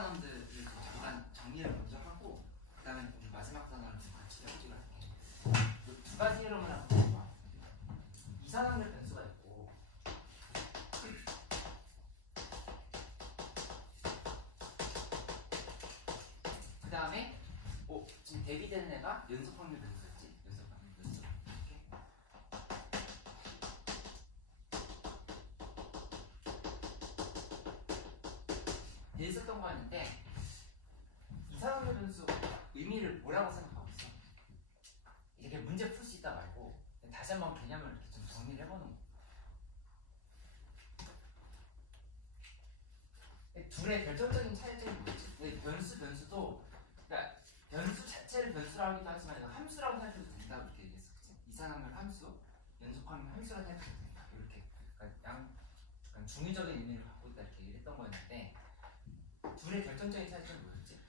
단원들을 잠깐 정리를 먼저 하고 그 다음에 우리 마지막 단원을 같이 해보기로 할게요. 두 가지 이름을 한번 봐. 이산화탄소 변수가 있고 그 다음에 지금 대비되는 애가 연속 확률 변수였지? 연속 확률 변수. 이렇게 있었던 거였는데 이산화탄소 변수 의미를 뭐라고 생각하고 있어? 이렇게 문제 풀 수 있다 말고 다시 한번 개념을 이렇게 좀 정리를 해보는 거. 둘의 결정적인 차이점이 뭐지? 변수도 그러니까 변수 자체를 변수라고 하기도 하지만 함수라고 생각해도 된다고 이렇게 얘기했어. 그치? 이산화탄소 함수, 연속항 함수라고 생각해도 된다. 이렇게 그러니까 약간 중의적인 의미를 갖고 있다 이렇게 얘기를 했던 거였는데 둘의 결정적인 차이점이 뭐였지?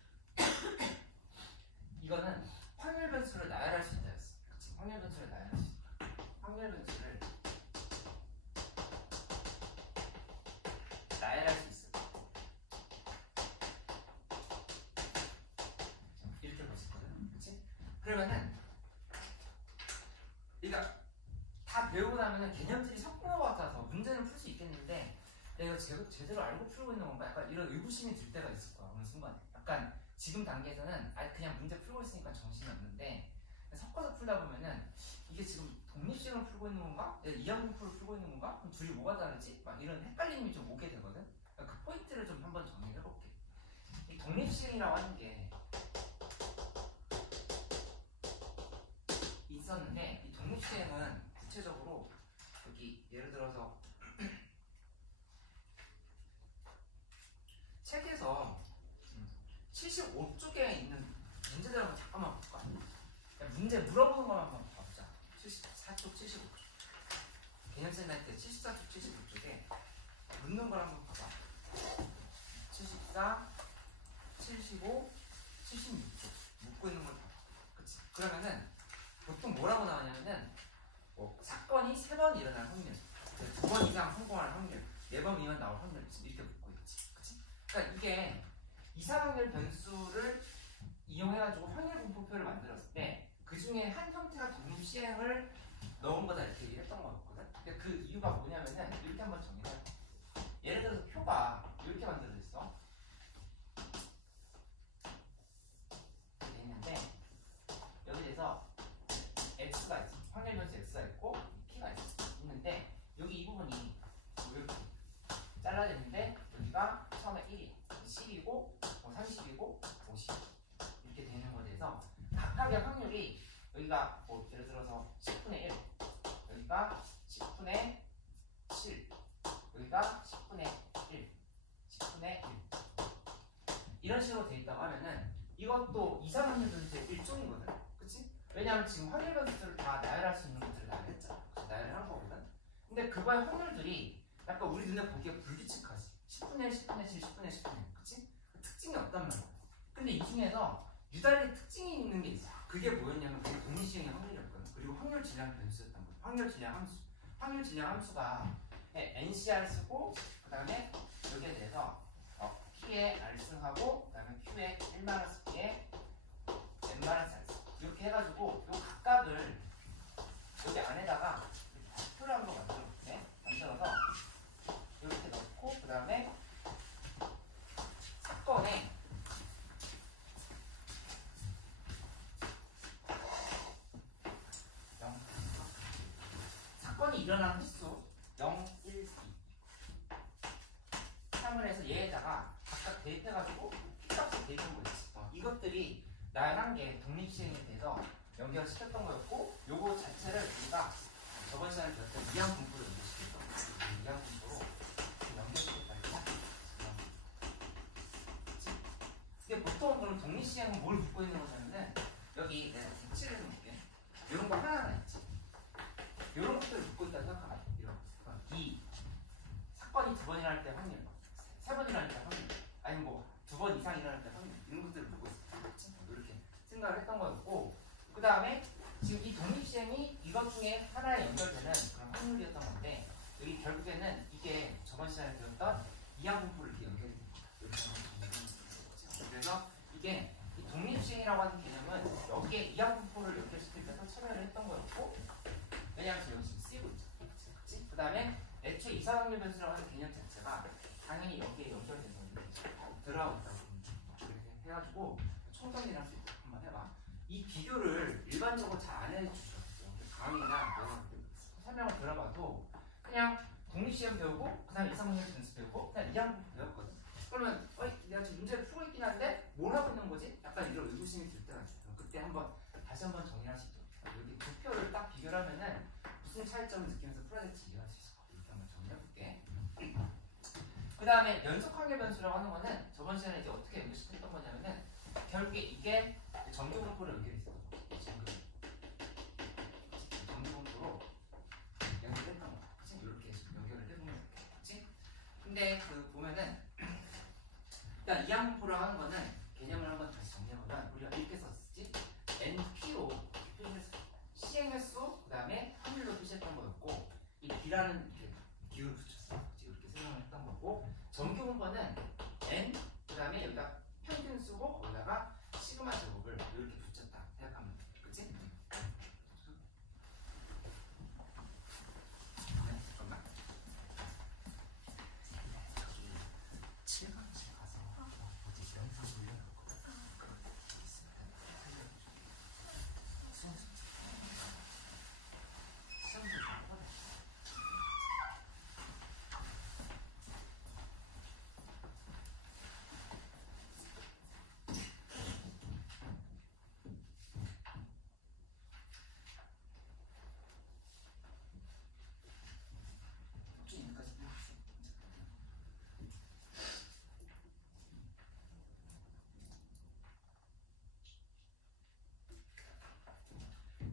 이거는 확률 변수를 나열할 수 있다였어. 그치? 확률 변수를 나열할 수 있다. 확률 변수를 나열할 수 있어. 이렇게 봤었거든. 그치? 그러면은 그러니까 다 배우고 나면은 개념들이 섞인 것 같아서 문제는 풀 수 있겠는데 내가 제대로 알고 풀고 있는 건가? 약간 이런 의구심이 들 때가 있을 거야. 어느 순간에. 약간 지금 단계에서는 그냥 문제 풀고 있으니까 정신이 없는데 섞어서 풀다 보면은 이게 지금 독립식을 풀고 있는 건가? 이항분포를 풀고 있는 건가? 그럼 둘이 뭐가 다르지? 막 이런 헷갈림이 좀 오게 되거든? 그러니까 그 포인트를 좀 한번 정리를 해볼게. 이 독립식이라고 하는 게 있었는데 이 독립시행은 구체적으로 여기 예를 들어서 책에서 75쪽에 있는 문제들 한번 잠깐만 볼까? 문제 물어보는 것만 한번 봐보자. 74쪽, 75쪽 개념센터 할 때 74쪽, 75쪽에 묻는 걸 한번 봐봐. 74, 75, 76쪽 묻고 있는 걸 봐봐. 그치? 그러면은 보통 뭐라고 나오냐면은 사건이 3번 일어날 확률, 2번 이상 성공할 확률, 4번 미만 나올 확률 이렇게 묻고 있지. 그치? 그러니까 이게 이산화탄소 변수를 이용해가지고 확률 분포표를 만들었을 때 그 중에 한 형태가 독립시행을 넣은 거다 이렇게 얘기를 했던 거였거든. 근데 그 이유가 뭐냐면은 이렇게 한번 정리를 할게. 예를 들어서 표가 이렇게 만들어져 있어. 이렇게 있는데 여기 대해서 x가 있어. 확률 변수 x가 있고 p가 있는데 여기 이 부분이 이렇게 잘라져 있는데 여기가 처음에 1이 10이고 30이고 50 이렇게 되는 거에 대해서 각각의 확률이 여기가 예를 들어서 10분의 1 여기가 10분의 7 여기가 10분의 1 10분의 1 이런 식으로 돼 있다고 하면은 이것도 이산화탄소 변수의 일종이거든. 그치? 왜냐하면 지금 확률 변수를 다 나열할 수 있는 것들을 나열했잖아. 나열을 한 거거든. 근데 그거의 확률들이 약간 우리 눈에 보기에 불규칙하지. 10분의 1, 10분의 7, 10분의 10분의 1. 그치? 특징이 없단 말이야. 근데 이 중에서 유달리 특징이 있는 게 있어. 그게 뭐였냐면 그게 독립시행의 확률이었거든. 그리고 확률 질량 변수였던 거야. 확률 질량 함수. 확률 질량 함수가 NCR 쓰고 그 다음에 여기에 대해서 P에 R 승하고 그 다음에 Q에 1-P에 N-R 이렇게 해가지고 요 각각을 여기 안에다가 표를 한번 만들어볼게. 만들어서 이렇게 넣고 그 다음에 사건에 사건이 일어나는 횟수 0, 1, 2 3을 해서 얘에다가 각각 대입해가지고 P값을 대입한 거 있지. 이것들이 나열한 게 독립시행에 대해서 연결시켰던 거였고 요거 자체를 우리가 저번 시간에 배웠던 이항분포로 연결시켰던 거예요. 이항분포로 연결시켰다 이렇게 이게 보통 그럼 독립시행은 뭘 묻고 있는 거냐면은 여기 내가 색칠을 해놓을게. 이런 거 하나하나 있지. 이런 것들을 묻고 있다고 생각하면 돼. 이런 이 사건이 2번 일어날 때 확률 3번 일어날 때 확률 아니면 뭐 2번 이상 일어날 때 확률 이런 것들을 묻고 있어. 이렇게 생각을 했던 거였고 그 다음에 지금 이 독립시행이 이것 중에 하나에 연결되는 그런 확률이었던 건데 여기 결국에는 이게 저번 시간에 배웠던 이항분포를 이렇게 연결이 됩니다. 이렇게 그래서 이게 이 독립시행이라고 하는 개념은 여기에 이항분포를 연결시킬 때도 참여를 했던 거였고, 왜냐하면 여기 지금 쓰이고 있잖아. 그치? 그 다음에 애초에 이상확률 변수라고 하는 개념 자체가 당연히 여기에 연결돼서 들어가고 있다고 그렇게 해가지고 총정리를 할 수 있다. 한번 해봐. 이 비교를 일반적으로 잘 안 해주셨어요. 강의나 설명을 들어봐도 그냥 독립시험 배우고 그 다음에 이상확률 변수 배우고 그냥 이항분포 배웠거든. 그러면 내가 지금 문제를 풀고 있긴 한데 뭘 하고 있는 거지? 약간 이런 의구심이 들 때가 있어요. 그때 다시 한번 정리할 수 있죠. 여기 두 표를 딱 비교를 하면은 무슨 차이점을 느끼면서 풀어야 될지 이해할 수 있을 것 같아요. 이렇게 한번 정리해볼게. 그 다음에 연속 확률 변수라고 하는 거는 저번 시간에 이제 어떻게 연결시켰던 거냐면은 결국에 이게 정규분포로 연결했어. 정규분포로 연결했던 거야. 그치? 이렇게 연결을 해보면 이렇게. 그치? 근데 보면은 일단 이항분포를 하는 거는 개념을 한번 다시 정리해보면 우리가 이렇게 썼지? NP로 표시했어. 시행 횟수, 그 다음에 확률로 표시했던 거였고, 이 B라는 이렇게 기호를 붙였어. 이렇게 설명을 했던 거고, 정규분포는 N, 그 다음에 여기다 평균 쓰고, 거기다가 시그마 제곱을 이렇게 붙였다 생각하면 돼. 그치? 네, 잠깐만. 저기 7강실 가서 어디 영상 올려놓고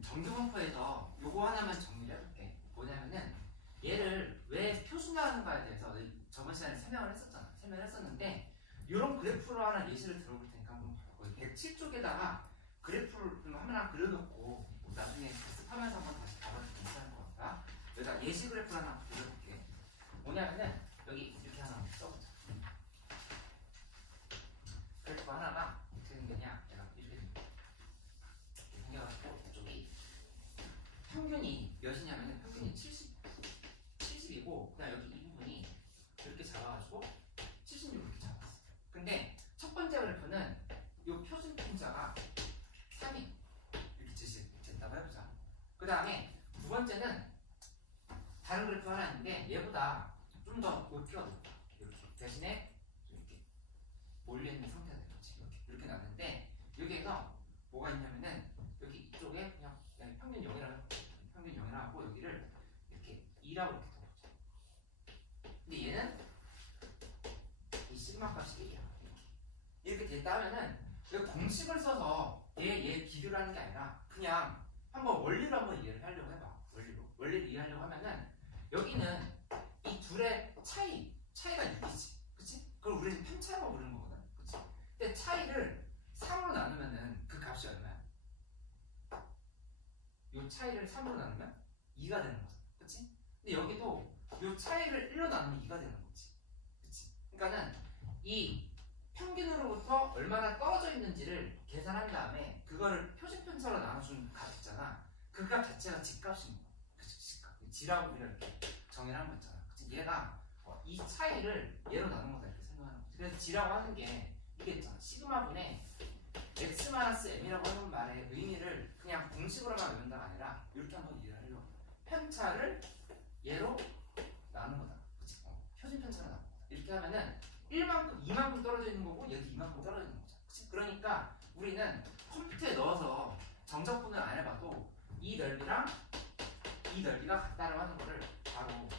정규분포에서 요거 하나만 정리를 해볼게. 뭐냐면은 얘를 왜 표준화하는가에 대해서 저번 시간에 설명을 했었는데 이런 그래프로 하나 예시를 들어볼 테니까 한번 봐요. 107쪽에다가 그래프를 하나 그려놓고 나중에 연습하면서 한번 다시 봐봐도 괜찮을 것 같다. 여기다 예시 그래프 하나 그려볼게. 뭐냐면은 여기 이렇게 하나 써보자. 그래프 하나가 어떻게 생겼냐? 얘가 이렇게 생겨가지고 이쪽이 평균이 몇이냐면 평균이 70이고 그냥 여기 이 부분이 이렇게 잡아가지고 76 이렇게 잡았어. 근데 첫 번째 그래프는 이 표준 분자가 3이 이렇게 됐다고 해보자. 그 다음에 두 번째는 다른 그래프 하나 있는데 얘보다 좀 더 높이가 높아. 이렇게 대신에 이렇게 몰려있는 상태가 되는 거지. 이렇게 나는데 여기에서 뭐가 있냐면은 여기 이쪽에 그냥 평균 0이라고 하고 여기를 이렇게 2라고 이렇게 둬보자. 근데 얘는 이 시그마 값이 1이야. 이렇게 됐다면은 공식을 써서 얘 비교를 하는 게 아니라 그냥 한번 원리를 한번 이해를 하려고 해봐. 원리를 이해하려고 하면은 여기는 이 둘의 차이가 6이지. 그치? 그걸 우리는 편차라고 부르는 거거든. 그치? 근데 차이를 3으로 나누면은 그 값이 얼마야? 이 차이를 3으로 나누면 2가 되는 거잖아. 그치? 근데 여기도 이 차이를 1로 나누면 2가 되는 거지. 그치? 그러니까는 이 평균으로부터 얼마나 떨어져 있는지를 계산한 다음에 그거를 표준편차로 나눠준 값 있잖아. 그 값 자체가 집값인 거야. 그치? 집값. 지라고 우리가 이렇게 정의를 한 거 있잖아. 그치? 얘가 이 차이를 얘로 나눈 거다 이렇게 생각하는 거지. 그래서 지라고 하는 게 이게 있잖아. 시그마분의 x-m이라고 하는 말의 의미를 그냥 공식으로만 외운다가 아니라 이렇게 한번 이해를 하려고. 편차를 얘로 나눈 거다. 그치? 표준 편차로 나눈 거다. 이렇게 하면은 1만큼, 2만큼 떨어져 있는 거고 얘도 2만큼 떨어져 있는 거죠. 그치? 그러니까 우리는 컴퓨터에 넣어서 정적분을 안 해봐도 이 넓이랑 이 넓이가 같다라고 하는 거를 바로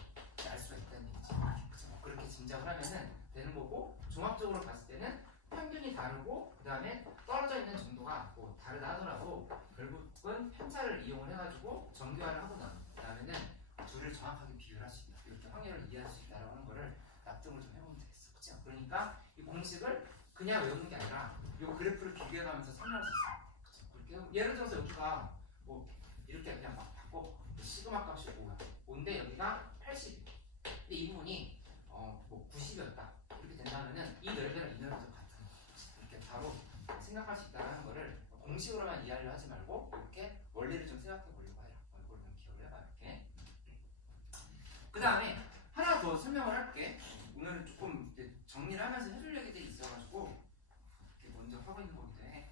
알 수가 있다는 얘기지. 그치? 그렇게 짐작을 하면은 되는 거고, 종합적으로 봤을 때는 평균이 다르고 그 다음에 떨어져 있는 정도가 뭐 다르다 하더라도 결국은 편차를 이용을 해가지고 정교화를 하고 난 다음에는 둘을 정확하게 비교를 할 수 있다. 이렇게 확률을 이해할 수 있다라고 하는 거를 납득을 좀 해보면 되겠어. 그치? 그러니까 이 공식을 그냥 외우는 게 아니라 이 그래프를 비교해가면서 설명할 수 있어. 그치? 그렇게 예를 들어서 여기가 뭐 이렇게 그냥 막 바꿔. 시그마 값이 5야. 5인데 여기가 80. 근데 이 부분이 뭐 90이었다. 이렇게 된다면은 이 넓이랑 이 넓이도 같은 거야. 이렇게 다 공식으로만 이해하려 하지 말고 이렇게 원리를 좀 생각해 보려고 해요. 이걸 좀 기억을 해봐 이렇게. 그 다음에 하나 더 설명을 할게. 오늘은 조금 이제 정리를 하면서 해줄 얘기들이 있어가지고 이렇게 먼저 하고 있는 거기도 해.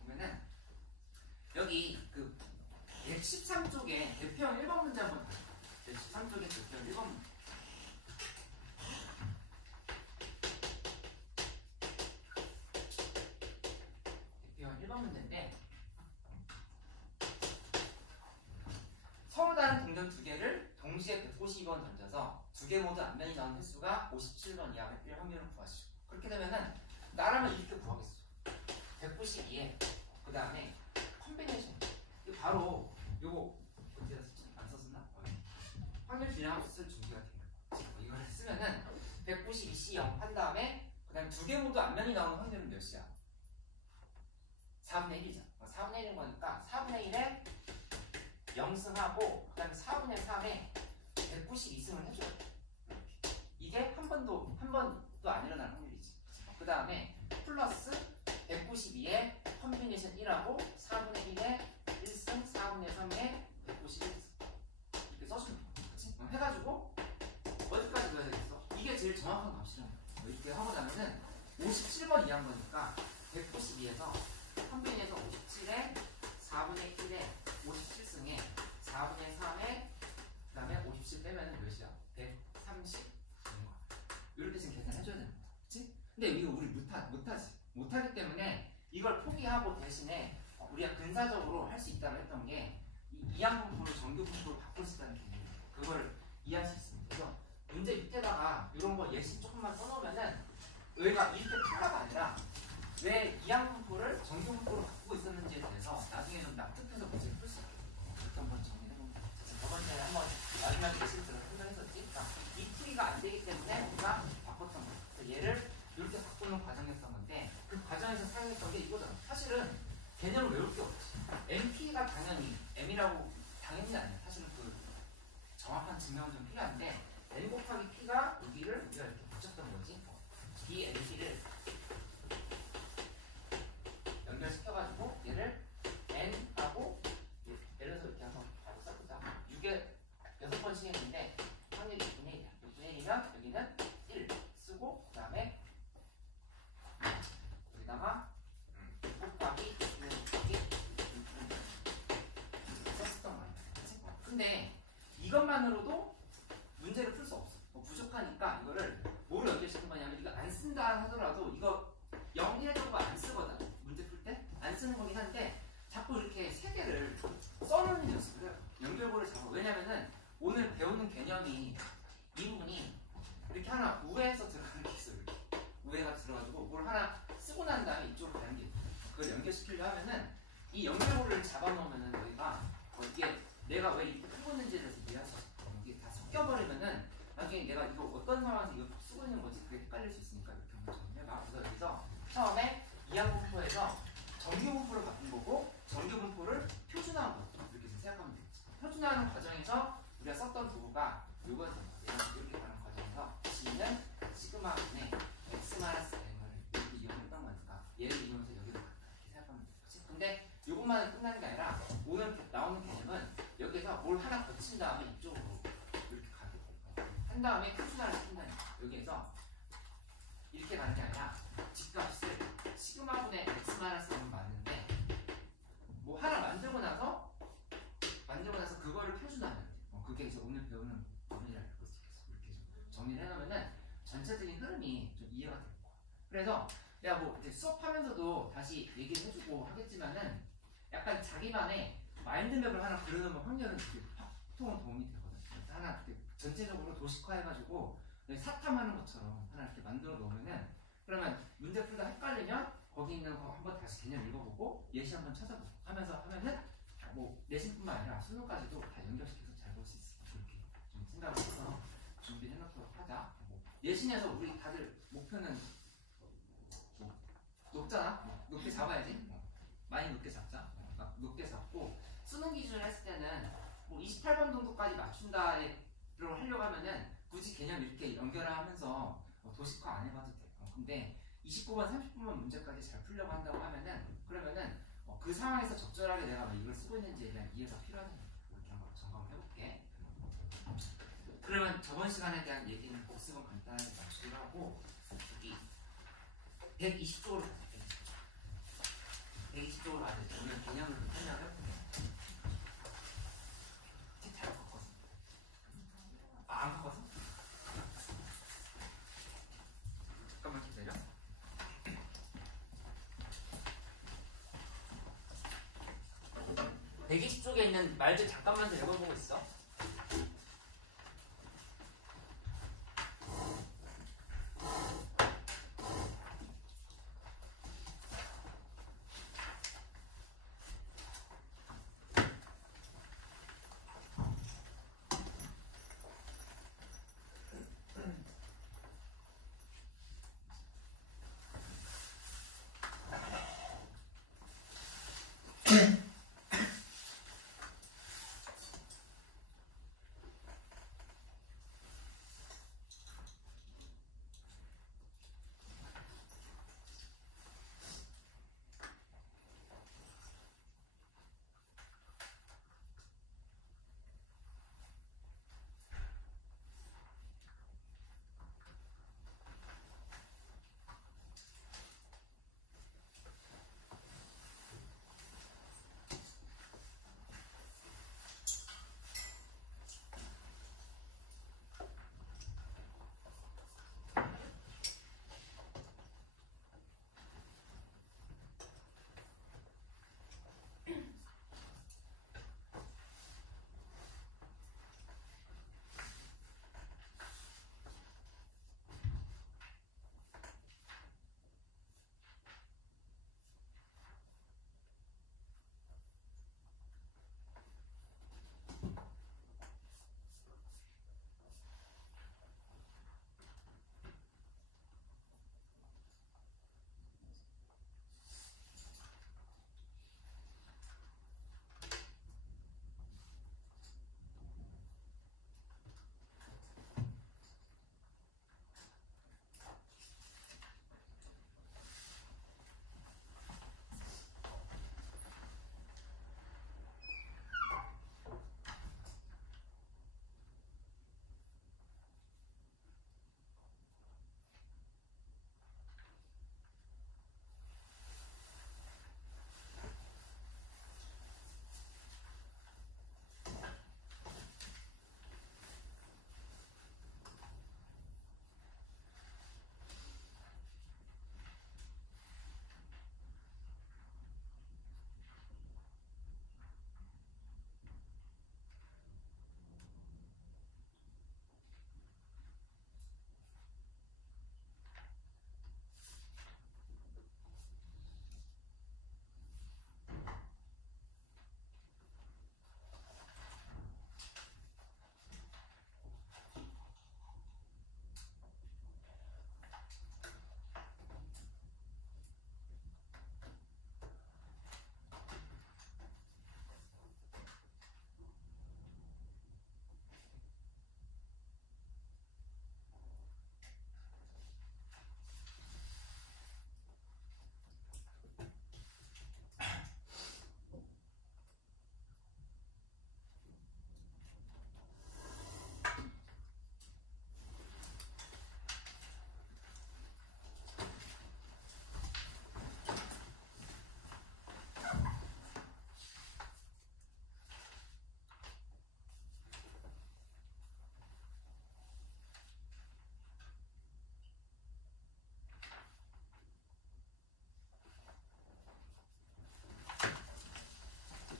보면은 여기 그 113쪽에 대표형 1번 문제 한번 봐요. 113쪽에 대표형 1번 문제. 대표형 1번 문제인데 서로 다른 동전 두 개를 동시에 192번 던져서 두 개 모두 앞면이 나온 횟수가 57번 이하일 확률을 구하시오. 그렇게 되면은 나라면 이렇게 구하겠어. 192에 그 다음에 컨비네이션. 이거 바로 요거 어디다 썼지? 안 썼었나? 확률 분량함수 쓸 준비가 된 거야. 이걸 쓰면은 192C0 한 다음에 그 다음에 두 개 모두 앞면이 나오는 확률은 몇이야? 4분의 1이죠. 4분의 1인 거니까 4분의 1에 0승하고 그 다음에 4분의 3에 192승을 해줘야 돼. 이게 한 번도 안 일어나는 확률이지. 그 다음에 플러스 192에 컨비네이션 1하고 4분의 1에 1승 4분의 3에 191승 이렇게 써주면 돼. 그치? 해가지고 어디까지 넣어야 되겠어? 이게 제일 정확한 값이라는 거야. 이렇게 하고 나면은 57번 이한 거니까 192에서 컨비네이션 57에 4분의 1에 57승에 4분의 3에 그 다음에 57 빼면은 몇이야? 130 되는 거야. 이렇게 지금 계산해줘야 되는 거야. 그치? 근데 이거 우리 못하기 때문에 이걸 포기하고 대신에 우리가 근사적으로 할 수 있다고 했던 게 이항분포를 정규분포로 바꿀 수 있다는 개념이에요. 그걸 이해할 수 있습니다. 그래서 문제 밑에다가 이런 거 예시 조금만 써놓으면은 얘가 이렇게 풀라가 아니라 왜 이항분포를 정규분포로 바꾸고 있었는지에 대해서 나중에 좀 납득해서 문제를 풀 수 있게 이렇게 한번 정리해봅니다. 저번에 한번 마지막에 예시를 들어서 설명했었지. 그러니까 이 풀이가 안 되기 때문에 우리가 바꿨던 거예요. 그래서 얘를 이렇게 바꾸는 과정이었던 건데 그 과정에서 사용했던 게 이거잖아. 사실은 개념을 외울 게 없지. MP가 당연히 M이라고 당연히 아니야. 사실은 그 정확한 증명은 좀 필요한데 N 곱하기 P가 여기를 우리가 이렇게 붙였던 거지. 이 NP를 연결시켜가지고 얘를 N하고 예를 들어서 이렇게 한번 바로 써보자. 6에 6번씩 했는데 확률이 6분의 1이야. 6분의 1이면 여기는 1 쓰고 그 다음에 여기다가 곱하기 썼었던 거야. 근데 이것만으로도 문제를 풀 수 없어. 부족하니까 이거를 뭐로 연결시킨 거냐면 이거 안 쓴다 하더라도 이거 0, 1 정도 안 쓰거든. 문제 풀 때 안 쓰는 거긴 한데 자꾸 이렇게 세 개를 써놓는 연습을 해요. 연결고를 잡아. 왜냐면은 오늘 배우는 개념이 이 부분이 이렇게 하나 우회해서 들어가는 게 있어요. 우회가 들어가지고 뭘 하나 쓰고 난 다음에 이쪽으로 가는 게 있어요. 그걸 연결시키려 하면은 이 연결고를 잡아놓으면은 너희가 이게 내가 왜 이렇게 풀고 있는지에 대해서 이해할 수 있어. 이게 다 섞여버리면은 나중에 내가 이거 어떤 상황에서 이거 쓰고 있는 거지 그게 헷갈릴 수 있으니까 이렇게 한번 정리해봐. 그래서 여기서 처음에 이항분포에서 정규분포를 바꾼 거고 정규분포를 표준화한 거 이렇게 생각하면 되겠지. 표준화하는 과정에서 우리가 썼던 도구가 이거였던 거야. 이렇게 가는 과정에서 G는 시그마 분의 X-M을 이렇게 이용했던 거니까 얘를 이용해서 여기를 이렇게 생각하면 되겠지. 근데 이것만은 끝나는 게 아니라 오늘 나오는 개념은 여기서 뭘 하나 거친 다음에 이쪽으로 이렇게 가게 한 다음에 표준화를 시킨다는 거야. 여기에서 이렇게 가는 게 아니라 G값을 시그마분의 X-M을 맞는데 뭐 하나 만들고 나서 그거를 표준화하면 돼. 그게 이제 오늘 배우는 부분이라고 볼 수 있겠어. 이렇게 좀 정리를 해놓으면은 전체적인 흐름이 좀 이해가 될 거야. 그래서 내가 뭐 이제 수업하면서도 다시 얘기를 해주고 하겠지만은 약간 자기만의 마인드맵을 하나 그려놓으면 확률은 되게 보통은 도움이 되거든. 그래서 하나 이렇게 전체적으로 도식화해가지고 사탐하는 것처럼 하나 이렇게 만들어 놓으면은 그러면 문제 풀다 헷갈리면 거기 있는 거 한번 다시 개념 읽어보고 예시 한번 찾아보고 하면서 하면은 뭐 내신뿐만 아니라 수능까지도 다 연결시켜서 잘 볼 수 있어. 그렇게 좀 생각을 해서 준비를 해놓도록 하자. 뭐 예신에서 우리 다들 목표는 뭐 높잖아. 높게 잡아야지. 많이 높게 잡자. 높게 잡고 수능 기준을 했을 때는 뭐 28번 정도까지 맞춘다로 하려고 하면은 굳이 개념 이렇게 연결을 하면서 도식화 안 해봐도 돼. 근데 29번, 30분만 문제까지 잘 풀려고 한다고 하면은 그러면은 그 상황에서 적절하게 내가 왜 이걸 쓰고 있는지에 대한 이해가 필요하다. 이렇게 한번 점검을 해볼게. 그러면 저번 시간에 대한 얘기는 복습은 간단하게 마치기로 하고 여기 120쪽으로 가자. 120쪽으로 가자. 오늘 개념을 좀 설명을 해볼게요. 책 잘 바꿨어. 안 바꿨어? 잠깐만 기다려. 120쪽에 있는 말들 잠깐만 더 읽어보고 있어.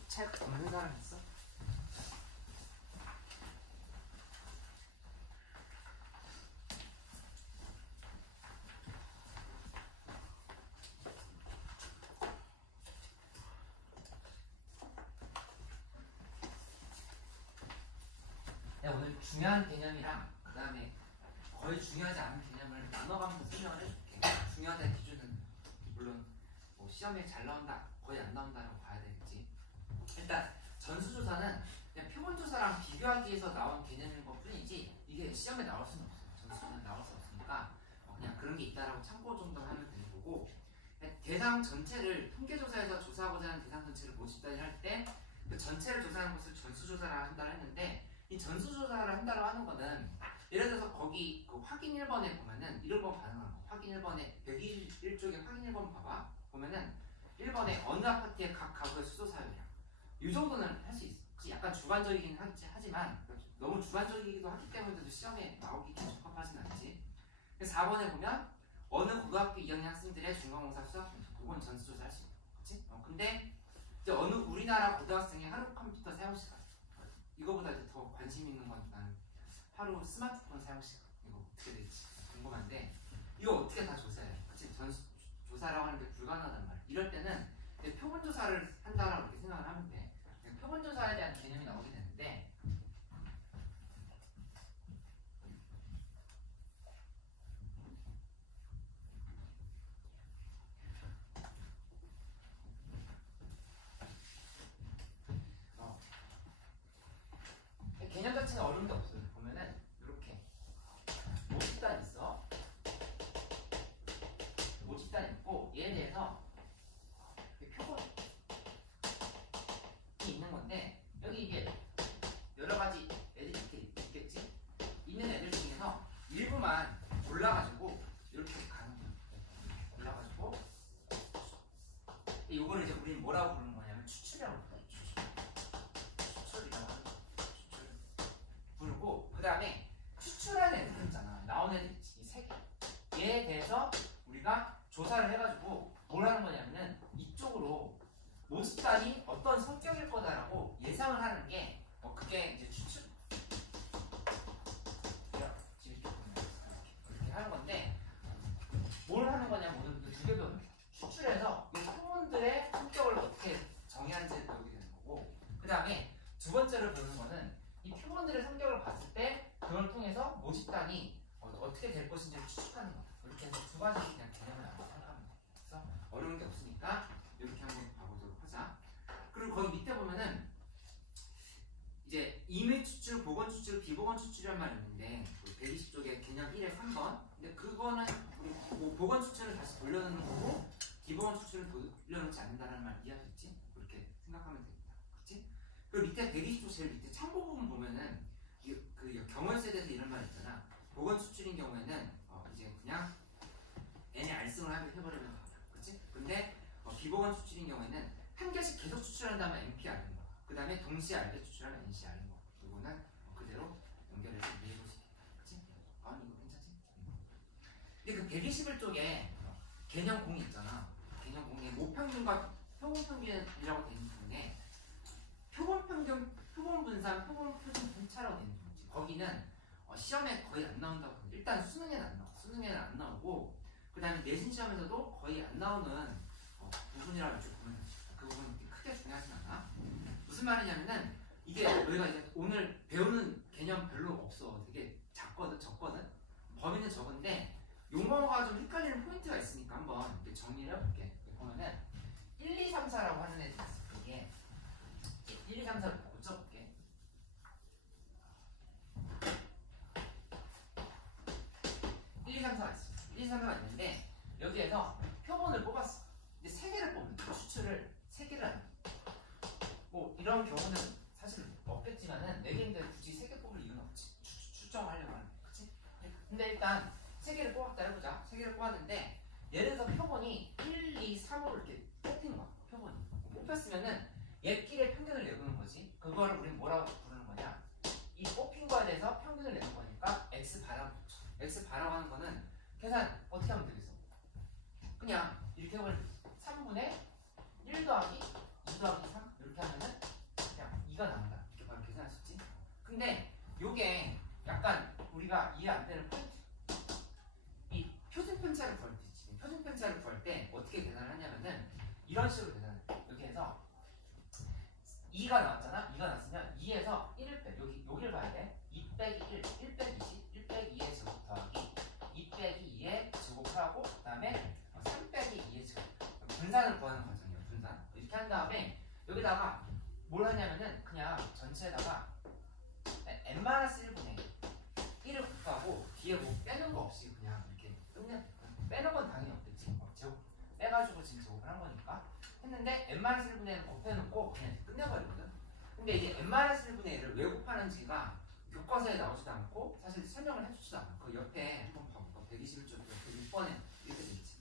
책 없는 사람 있어? 내가 오늘 중요한 개념이랑 그 다음에 거의 중요하지 않은 개념을 나눠가면서 설명을 해줄게. 중요하다는 기준은 물론 뭐 시험에 잘 나온다, 거의 안 나온다라고 봐야 되겠지. 일단 전수조사는 그냥 표본조사랑 비교하기 위해서 나온 개념인 것 뿐이지 이게 시험에 나올 수는 없어요. 전수조사는 나올 수 없으니까 그냥 그런 게 있다라고 참고 정도 하면 되는 거고, 대상 전체를 통계조사에서 조사하고자 하는 대상 전체를 모집 단위를 할 때 그 전체를 조사하는 것을 전수조사를 한다고 했는데, 이 전수조사를 한다고 하는 거는 예를 들어서 거기 그 확인 1번에 보면은 1번 반응한 거, 확인 1번에 121쪽에 확인 1번 봐봐. 보면은 1번에 어느 아파트의 각 가구의 수도 사용이야. 이 정도는 할 수 있어. 약간 주관적이긴 하지만 너무 주관적이기도 하기 때문에 시험에 나오기 좀 적합하진 않지. 4번에 보면 어느 고등학교 2학년 학생들의 중간고사 수학 점수, 그건 전수조사 할 수 있어. 그치? 근데 이제 어느 우리나라 고등학생의 하루 컴퓨터 사용 시간, 이거보다 이제 더 관심 있는 건 나는 하루 스마트폰 사용 시간, 이거 어떻게 될지 궁금한데, 이거 어떻게 다 조사해? 그치? 전수조사라고 하는데 불가능하단 말이야. 이럴 때는 표본조사를 한다라고 이렇게 생각을 하면 돼. 표본조사에 대한 개념이 나오게 되는데, 개념 자체는 어려운 게 없어요. 보면은 이렇게 모집단 있어. 모집단 있고, 얘에 대해서 표본이 있는 건데, 여기 이게 여러 가지 애들이 이렇게 있겠지? 있는 애들 중에서 일부만 골라가지고 이렇게 가는 거야. 골라가지고 이거를 이제 우리는 뭐라고 부르는 거냐면 추출이라고 불러요. 추출이라고 하는 거야. 추출 부르고, 그 다음에 추출하는 애들 있잖아. 나온 애들 이 세 개. 얘에 대해서 우리가 조사를 해가지고 뭘 하는 거냐면은 이쪽으로 모집단이 어떤 성격일 거다라고 예상을 하는 게, 그게 이제 추출. 이렇게 하는 건데, 뭘 하는 거냐, 모두 두 개도 추출해서 이 표본들의 성격을 어떻게 정의하는지 배우게 되는 거고, 그 다음에 두 번째로 배우는 거는 이 표본들의 성격을 봤을 때 그걸 통해서 모집단이 어떻게 될 것인지를 추측하는 거야. 이렇게 해서 두 가지 그냥 개념을 알고 생각하면 돼. 그래서 어려운 게 없으니까 이렇게 한번 봐보도록 하자. 그리고 거기 밑에 보면은 이제 임의 추출, 보건 추출, 비보건 추출이란 말이 있는데, 120쪽에 개념 1의 3번. 근데 그거는 우리 뭐 보건 추출을 다시 돌려놓는 거고, 비보건 추출을 돌려놓지 않는다는 말 이해하셨지? 그렇게 생각하면 됩니다. 그렇지? 그리고 밑에 120쪽 제일 밑에 참고 부분 보면은 그 경월세에 대해서 이런 말 있잖아. 보건 추출인 경우에는 이제 그냥 n의 알승을 해버리면 됩니다. 그렇지? 근데 비보건 추출인 경우에는 한 개씩 계속 추출한다면 NP 알는 거. 그 다음에 동시에 알게 추출하면 NC 알는 거. 이거는 그대로 연결해서 이해해볼 수 있겠다. 그치? 이거 괜찮지? 근데 그 121쪽에 개념 공이 있잖아. 개념 공에 모평균과 표본평균이라고 되어 있는 부분에 표본평균, 표본분산, 표본표준 분차라고 되어 있는 부분이지. 거기는 시험에 거의 안 나온다고. 일단 수능에는 안 나와. 수능에는 안 나오고, 그 다음에 내신 시험에서도 거의 안 나오는 부분이라고 이렇게 보면 돼. 그 부분은 크게 중요하진 않아. 무슨 말이냐면은 이게 우리가 이제 오늘 배우는 개념 별로 없어. 되게 적거든. 범위는 적은데 용어가 좀 헷갈리는 포인트가 있으니까 한번 이렇게 정리를 해볼게. 보면은 1, 2, 3, 4라고 하는 애들이 있어. 이게 1, 2, 3, 4를 고쳐볼게. 1, 2, 3, 4가 있어. 1, 2, 3, 4가 있는데 여기에서 표본을 뽑았어. 이제 3개를 뽑는 거야. 추출을 3개를 하는 거야. 뭐 이런 경우는 사실 없겠지만은 4개인데 굳이 3개 뽑을 이유는 없지. 추정하려고 하는 거야. 그치? 근데 일단 3개를 뽑았다 해보자. 3개를 뽑았는데 예를 들어서 표본이 1, 2, 3으로 이렇게 뽑힌 거야. 표본이 뽑혔으면은 얘끼리의 평균을 내보는 거지. 그거를 우리는 뭐라고 부르는 거냐, 이 뽑힌 거에 대해서 평균을 내는 거니까 X바라고 붙여. X바라고 하는 거는 계산 어떻게 하면 되겠어? 그냥 이렇게 해버리면 3분의 1 더하기 2 더하기 3 이렇게 하면은 그냥 2가 나온다. 이렇게 바로 계산할 수 있지. 근데 요게 약간 우리가 이해 안 되는 포인트. 이 표준 편차를 구할 때 있지. 표준 편차를 구할 때 어떻게 계산을 하냐면은 이런 식으로 계산을 해. 여기 해서 2가 나왔잖아. 2가 나왔으면 2에서 1을 빼. 여기를 봐야 돼. 2 빼기 1, 1 빼기 20, 1 빼기 2의 제곱 더하기 2 빼기 2의 제곱하고, 그 다음에 3 빼기 2의 제곱. 분산을 구하는 과정이에요. 분산. 이렇게 한 다음에 여기다가 뭘 하냐면은 그냥 전체에다가 n-1분의 1을 곱하고 뒤에 뭐 빼는 거 없이 그냥 이렇게 끝내는 빼는 건 당연히 없겠지. 제곱 빼가지고 지금 제곱을 한 거니까 했는데 n-1분의 1을 곱해놓고 그냥 끝내버리거든. 근데 이제 n-1분의 1을 왜 곱하는지가 교과서에 나오지도 않고 사실 설명을 해주지도 않아. 그 옆에 한번 봐볼까? 121쪽 106번에 이렇게 돼 있지.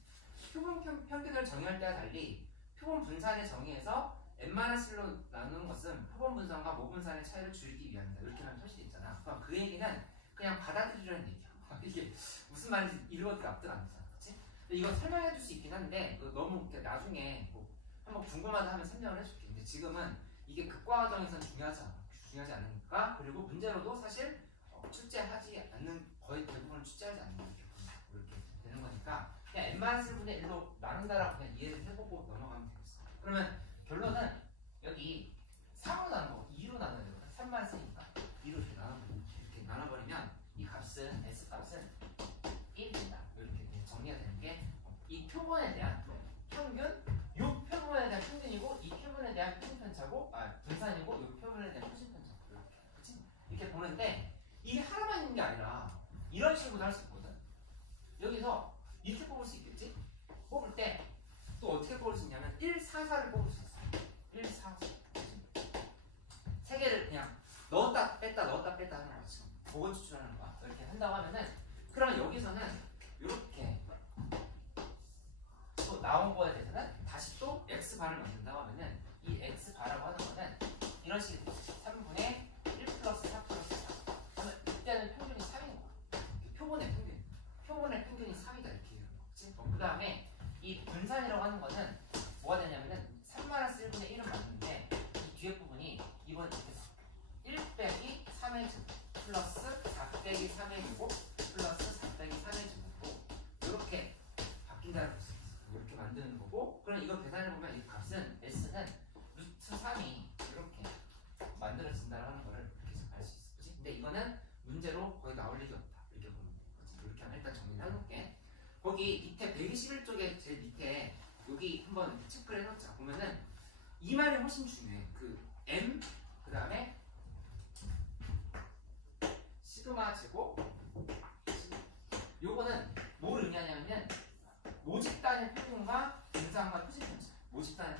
표본 평균을 정의할 때와 달리 표본 분산의 정의에서 n-1로 나누는 것은 표본 분산과 모분산의 차이를 줄이기 위함이다. 이렇게만 표시돼 있잖아. 그럼 그 얘기는 그냥 받아들이려는 얘기야. 이게 무슨 말인지 읽어도 납득 안 되잖아. 그치? 이거 설명해 줄 수 있긴 한데 너무 나중에 뭐 한번 궁금하다 하면 설명을 해줄게. 근데 지금은 이게 극과 과정에서는 중요하지 않으니까. 그리고 문제로도 사실 출제하지 않는, 거의 대부분 출제하지 않는 이렇게 되는 거니까 그냥 n-1분의 1로 나눈다라고 그냥 이해를 해보고 넘어가면 되겠어. 그러면 결론은 여기 3으로 나눈 거 2로 나눠야 되거든. 3만 쓰니까 2로 이렇게 나눠버리면 이 값은 S값은 1입니다. 이렇게 정리가 되는 게 이 표본에 대한 평균, 이 표본에 대한 평균이고 이 표본에 대한 표준편차고 분산이고 이 표본에 대한 표준편차고 이렇게. 그치? 이렇게 보는데 이게 하나만 있는 게 아니라 이런 식으로 할 수 있거든. 여기서 이렇게 뽑을 수 있겠지? 뽑을 때 또 어떻게 뽑을 수 있냐면 1, 4, 4를 뽑을 수 있어. 1, 4, 4. 세 개를 그냥 넣었다 뺐다 넣었다 뺐다 하는 거야. 지금 보건 추출하는 거야. 이렇게 한다고 하면은 그러면 여기서는 이렇게 또 나온 거에 대해서는 다시 또 x바를 만든다고 하면은 이 x바라고 하는 거는 이런 식으로 3분의 1 플러스 4 플러스 4. 그러면 이때는 평균이 3인 거야. 표본의 평균이 3이다 이렇게 얘기하는 거지. 그 다음에 이 분산이라고 하는 거는 뭐가 되냐면은 3-1분의 1은 맞는데 이 뒤에 부분이 이번 이렇게 1 빼기 3의 제곱 플러스 4 빼기 3의 제곱 플러스 4 빼기 3의 제곱으로 이렇게 바뀐다는 걸 수 있어. 이렇게 만드는 거고, 그럼 이걸 계산해보면 이 값은 S는 루트 3이 이렇게 만들어진다는 거를 이렇게 알 수 있어. 그치? 근데 이거는 문제로 거의 나올 일이 없다. 이렇게 보면 돼. 이렇게 하면 일단 정리를 해놓을게. 거기 밑에 121쪽에 제일 밑에 여기 한번 체크를 해놓자. 보면은 이 말이 훨씬 중요해. 그 M 그 다음에 시그마 제곱 요거는 뭘 의미하냐면 모집단의 평균과 분산과 표준편차. 모집단의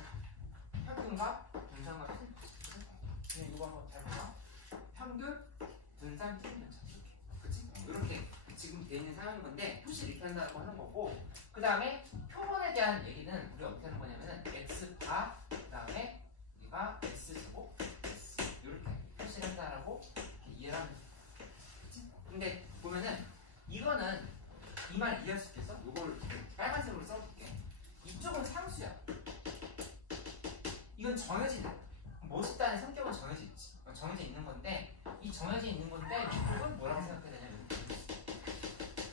평균과 분산과 표준편차. 그냥 이거 한번 잘 보자. 평균, 분산, 표준편차. 이렇게. 그치? 이렇게 지금 되어 있는 상황인 건데 표시 이렇게 한다고 하는 거고, 그 다음에 표본에 대한 얘기는 우리 어떻게 하는 거냐면은 x바 그 다음에 얘가 x제곱 x 이렇게 표시를 한다라고 이렇게 이해를 하면 돼. 그치? 근데 보면은 이거는 이 말 이해할 수 있겠어? 이걸 빨간색으로 써줄게. 이쪽은 상수야. 이건 정해진 모집단의 성격은 정해져 있는 건데 이 정해져 있는 건데 이쪽은 뭐라고 생각해야 되냐면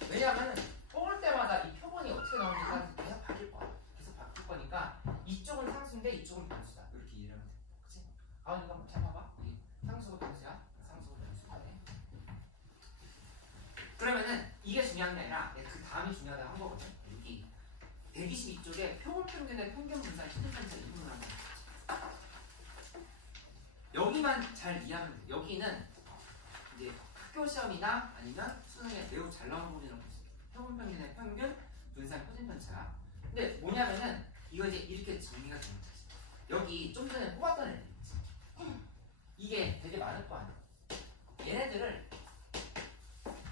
왜냐하면 뽑을 때마다 이 표본이 어떻게 나오는지 계속 바뀔 거야. 계속 바뀔 거니까 이쪽은 상수인데 이쪽은 변수다. 이렇게 이해를 하면 돼. 그치? 가은이가 잘 봐봐. 여기 상수고 변수야. 상수고 변수야. 그러면은 이게 중요한 게 아니라 그 다음이 중요하다고 한 거거든. 여기 122쪽에 표본 평균의 평균 분산 시즌편차 이 부분을 한번 여기만 잘 이해하면 돼. 여기는 이제 학교 시험이나 아니면 수능에 매우 잘 나오는 부분이라고 볼 수 있어. 표본 평균의 평균 분산 표준편차. 근데 뭐냐면은 이거 이제 이렇게 정리가 되는 거지. 여기 좀 전에 뽑았던 애들 있지. 이게 되게 많을 거 아니야. 얘네들을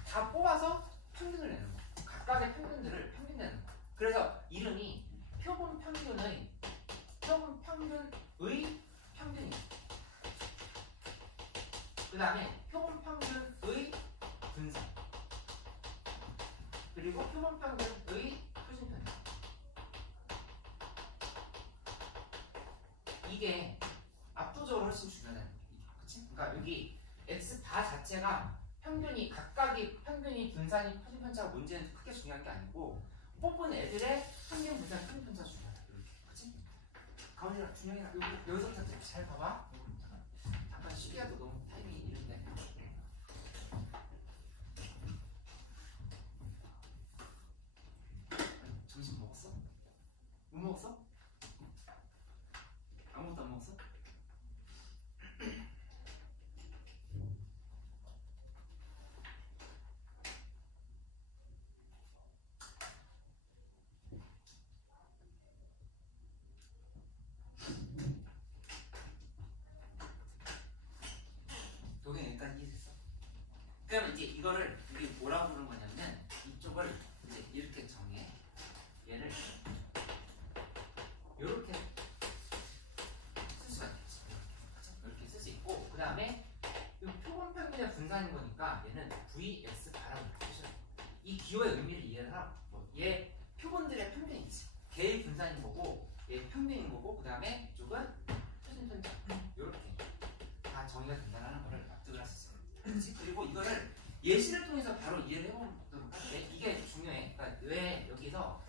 다 뽑아서 평균을 내는 거야. 각각의 평균들을 평균 내는 거야. 그래서 이름이 표본 평균의 평균이야. 그 다음에 표본 평균의 분산 그리고 표본 평균의 표준편차. 이게 압도적으로 훨씬 중요하다는 얘기야. 그치? 그러니까 여기 X바 자체가 평균이 각각의 평균이 분산이 표준편차가 뭔지는 크게 중요한 게 아니고 뽑은 애들의 평균 분산 표준편차가 중요하다. 이렇게. 그치? 가은이랑 준영이랑 여기서부터 잘 봐봐. 잠깐 쉬기라도 너무 타이밍이 이른데. 점심 먹었어? 못 먹었어? 아무것도 안 먹었어? 그러면 이제 이거를 우리 뭐라고 부르는 거냐면 이쪽을 이제 이렇게 정해. 얘를 이렇게 쓸 수가 있겠지. 이렇게 쓸 수 있고 그 다음에 이 표본 평균의 분산인 거니까 얘는 VS 바라고 표시를 해. 이 기호의 의미를 이해를 하라고. 얘 표본들의 평균이지. 걔의 분산인 거고 얘 평균인 거고 그 다음에 이쪽은 표준 편차 이렇게 다 정의가 된다는 거를 납득을 할 수 있어요. 그리고 이거를 예시를 통해서 바로 이해를 해보도록 할게. 이게 중요해. 그러니까 왜 여기서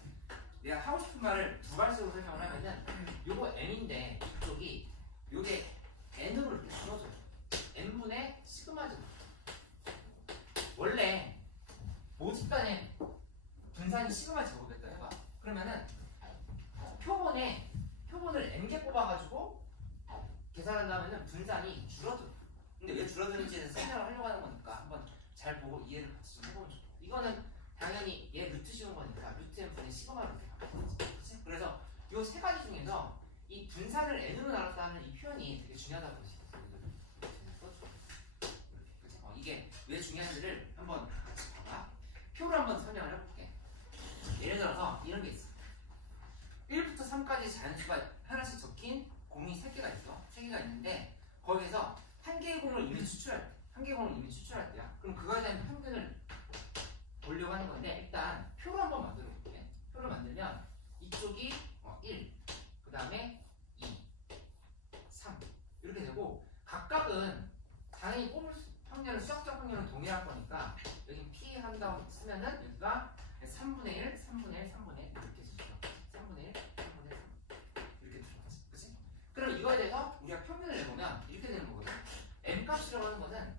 내가 하고 싶은 말을 두 가지로 설명을 하면은 요거 n인데 이쪽이 요게 n으로 이렇게 나눠져요. n분의 시그마제곱. 원래 모집단의 분산이 시그마 제곱이었다 해봐. 그러면은 표본을 n개 뽑아가지고 계산한다면은 분산이 줄어들어. 근데 왜 줄어드는지는 설명을 하려고 하는 거니까 한번 잘 보고 이해를 같이 좀 해보면 좋아. 이거는 당연히 얘 루트 씌운 거니까 루트 n분의 시그마로 이렇게 바뀌었지. 그래서 요 세 가지 중에서 이 분산을 n으로 나눴다는 이 표현이 되게 중요하다고 써줘. 이게 왜 중요한지를 한번 같이 봐봐. 표로 한번 설명을 해볼게. 예를 들어서 이런 게 있어. 1부터 3까지 자연수가 하나씩 적힌 공이 3개가 있어. 3개가 있는데 거기서 한 개의 공을 이미 추출할 때, 한 개의 공을 이미 추출할 때야. 그럼 그거에 대한 평균을 보려고 하는 건데 일단 표로 한번 만들어 볼게. 표를 만들면 이쪽이 1, 그 다음에 2, 3 이렇게 되고 각각은 당연히 뽑을 확률은 수학적 확률은 동일할 거니까 여기 P 한다고 쓰면은 여기가 3분의 1, 3분의 1, 3분의 1 이렇게 쓰죠. 3분의 1, 3분의 1, 3 이렇게 들어가지. 그치? 그럼 이거에 대해서 우리가 평균을 내보면 이렇게 되는 거거든. M 값이라고 하는 거는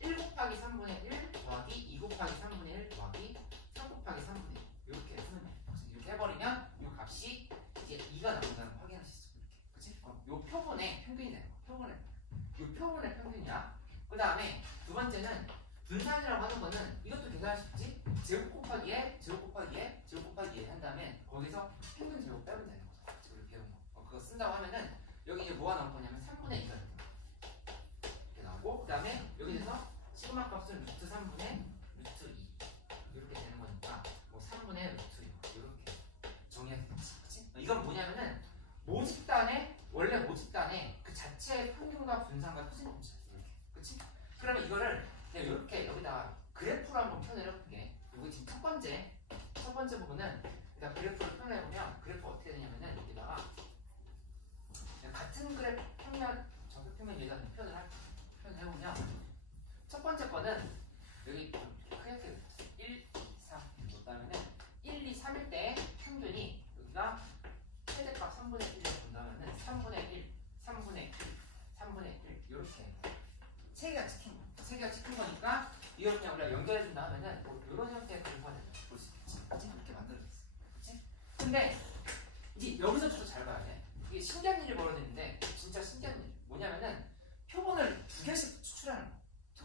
1 곱하기 3분의 1 더하기 2 곱하기 3분의 1 더하기 3 곱하기 3분의 1 이렇게 쓰면 돼. 이렇게 해버리면 이 값이 이제 2가 나온다는 걸 확인할 수 있어. 이렇게. 그치? 요 표본의 평균이 되는 거. 요 표본의 평균이야. 그 다음에 두 번째는 분산이라고 하는 거는 이것도 계산할 수 있지. 제곱 곱하기 에, 제곱 곱하기 에, 제곱 곱하기 에 한 다음에 거기서 평균 제곱 빼면 되는 거죠. 이렇게 배운 거. 그거 쓴다고 하면은 여기 이제 뭐가 나올 거냐면 3분의 2가 이렇게 나오고 그 다음에 여기에서 시그마 값은 루트 3분의 루트 2 이렇게 되는 거니까 뭐 3분의 루트 2 이렇게 정의하게 되지. 이건 뭐냐면은 원래 모집단의 그 자체의 평균과 분산과 표준 편차 이렇게. 그치? 그러면 이거를 그냥 이렇게 여기다가 그래프로 한번 표현을 해볼게. 이거 지금 첫 번째 부분은 일단 그래프를 표현해보면 그래프 어떻게 되냐면은 여기다가 같은 그래프 정표면 여기다 표현을 해보면 첫 번째 거는 여기 크게 1, 2, 3 놓다면은 1, 2, 3일 때 평균이 여기가 최대값 3분의 1을 본다면은 3분의 1, 3분의 1, 3분의 1 이렇게 세 개가 찍힌 거니까 이걸 그냥 우리가 연결해준다 하면은 뭐 이런 형태의 그래프가 볼 수 있겠지. 이렇게 만들어졌어. 그치? 근데 이제 여기서부터 잘 봐야 돼. 이게 신기한 일이 벌어지는데 진짜 신기한 일. 뭐냐면은 표본을 두 개씩 추출하는 거.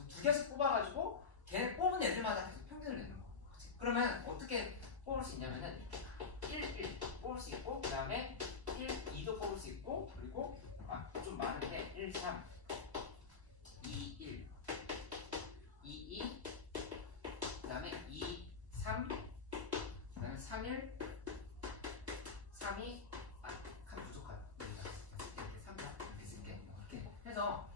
두 개씩 뽑아가지고 걔 뽑은 애들마다 계속 평균을 내는 거. 그치? 그러면 어떻게 뽑을 수 있냐면은 1 뽑을 수 있고 그 다음에 1, 2도 뽑을 수 있고 그리고 좀 많은데 1, 3, 2, 1, 2, 2, 그 다음에 2, 3, 그 다음에 3, 1, 3, 2, 칸 부족하다. 이렇게 3, 4 이렇게 쓸게. 이렇게 해서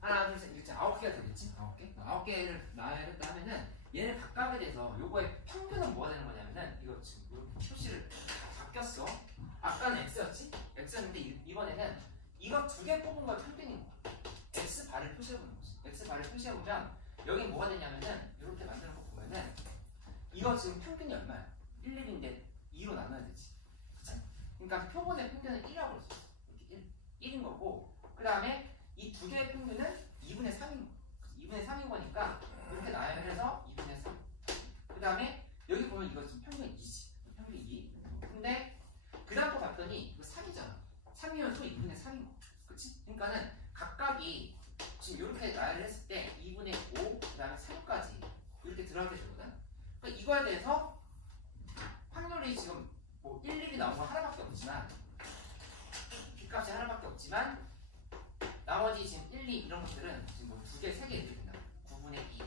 하나, 둘, 셋 이렇게 9개가 되겠지? 9개? 9개를 나열했다 하면은 얘네 각각에 대해서 요거의 평균은 뭐가 되는 거냐면은 이거 지금 이렇게 표시를 바뀌었어. 아까는 X였지? X였는데 이번에는 이거 두 개 뽑은 걸 평균인 거야. X발을 표시해보는 거지. X발을 표시해보면 여기 뭐가 되냐면은 이렇게 만드는 거 보면은 이거 지금 평균이 얼마야? 1, 1인데 2로 나눠야 되지. 그치? 그러니까 표본의 평균은 1이라고 할 수 있어. 이렇게 1인 거고 그 다음에 이 두 개의 평균은 2분의 3인 거. 2분의 3인 거니까 이렇게 나열해서 2분의 3. 그 다음에 여기 보면 이거 지금 평균 2지. 평균 2. 근데 그 다음 거 봤더니 이거 3이잖아. 3이면 또 2분의 3인 거. 그치? 그러니까는 각각이 지금 이렇게 나열을 했을 때 2분의 5, 그 다음에 3까지 이렇게 들어가게 되거든. 그러니까 이거에 대해서 확률이 지금 뭐 1, 1이 나온 거 하나밖에 없지만 B값이 하나밖에 없지만 나머지 지금 1, 2 이런 것들은 지금 뭐 2개, 3개 이렇게 된다. 9분의 2,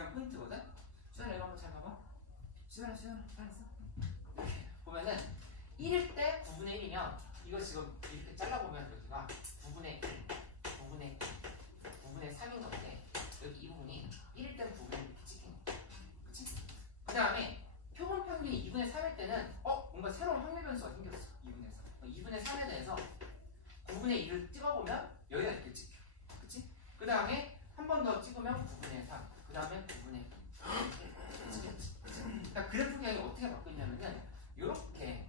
중요한 포인트거든. 수연아 이거 한번 잘 봐봐. 수연아 잘했어. 이렇게 보면은 1일 때 9분의 1이면 이거 지금 이렇게 잘라보면 여기가 9분의 1, 9분의 3인 건데 여기 이 부분이 1일 때 9분의 1 이렇게 찍힌 거. 그치? 그 다음에 표본 평균이 2분의 3일 때는 뭔가 새로운 확률 변수가 생겼어. 2분의 3. 2분의 3에 대해서 9분의 1을 찍어보면 여기가 이렇게 찍혀. 그치? 그 다음에 한 번 더 찍으면 9분의 3. 그 다음에 9분의 2. 이렇게 찍혔지. 그러니까 그래프 기하기 어떻게 바뀌냐면은 요렇게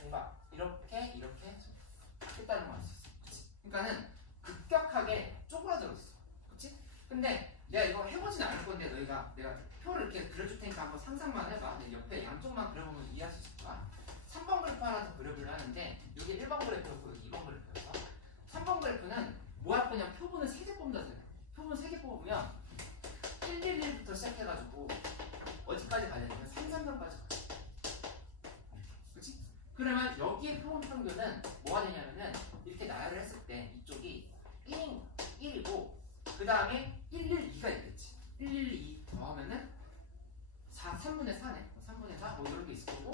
뭔가 이렇게 바뀌었다는 걸 알 수 있어. 그치? 그러니까는 급격하게 쪼그라들었어. 그치? 근데 내가 이거 해보진 않을 건데 내가 표를 이렇게 그려줄 테니까 한번 상상만 해봐. 옆에 양쪽만 그려보면 이해할 수 있을 거야. 3번 그래프 하나 더 그려보려 하는데 여기 1번 그래프였고 여기 2번 그래프였어. 3번 그래프는 뭐 할 거냐면 표본을 3개 뽑는다 생각해. 표본 3개 뽑으면 111부터 시작해가지고 어디까지 가냐면 333까지 가. 그치? 그러면 여기에 표본 평균은 뭐가 되냐면은 이렇게 나열을 했을 때 이쪽이 1이고 그 다음에 112가 있겠지. 112 더하면은 3분의 4네. 3분의 4 뭐 이런 게 있을 거고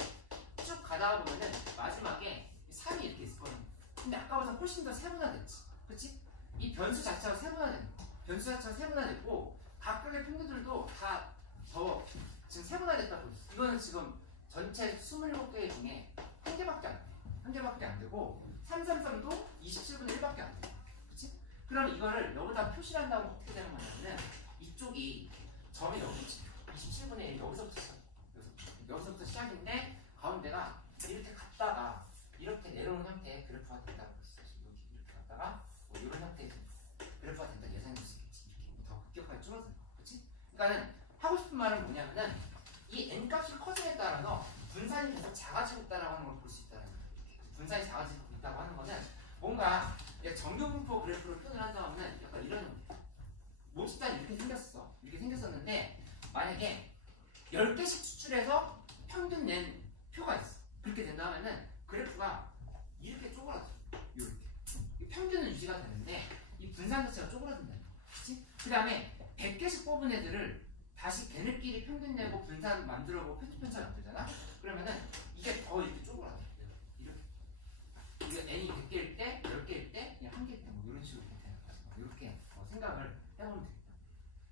쭉 가다가 보면은 마지막에 3이 이렇게 있을 거는. 근데 아까보다 훨씬 더 세분화됐지. 그치? 이 변수 자체가 세분화된 거. 변수 자체가 세분화됐고 각각의 평균들도 다 더 지금 세분화됐다고 보였어. 이거는 지금 전체 27개 중에 한 개밖에 안 돼. 한 개밖에 안 되고 333도 27분의 1밖에 안 돼. 그치? 그럼 이거를 여기다 표시를 한다면 어떻게 되는 거냐면은 이쪽이 점이 여기 27분의 1 여기서부터 시작. 여기서부터 시작인데 가운데가 이렇게 갔다가 이렇게 내려오는 형태의 그래프가 된다고 했어. 이렇게 갔다가 뭐 이런 형태의 그래프가 된다 예상할 수 있겠지. 이렇게 더 급격하게 줄어드는 거. 그치? 그러니까는 하고 싶은 말은 뭐냐면은 이 n 값이 커짐에 따라서 분산이 계속 작아지고 있다라고 하는 걸 볼 수 있다는 거예요. 분산이 작아지고 있다고 하는 거는 뭔가 정규분포 그래프를 표현을 한다면 약간 이런 형태. 모집단이 이렇게 생겼어. 이렇게 생겼었는데 만약에 10개씩 추출해서 평균 낸 표가 있어. 그렇게 된다면은 그래프가 이렇게 쪼그라져. 이렇게. 평균은 유지가 되는데 이 분산 자체가 쪼그라든다는 거지. 그 다음에 100개씩 뽑은 애들을 다시 걔네끼리 평균 내고 분산 만들어보고 편집편차가 안 되잖아? 그러면은 이게 더 이렇게 쪼그라져. 이렇게. 이게 n이 100개일 때, 10개일 때, 그냥 1개일 때, 뭐 이런 식으로 되는 거야. 이렇게 생각을 해보면 되겠다.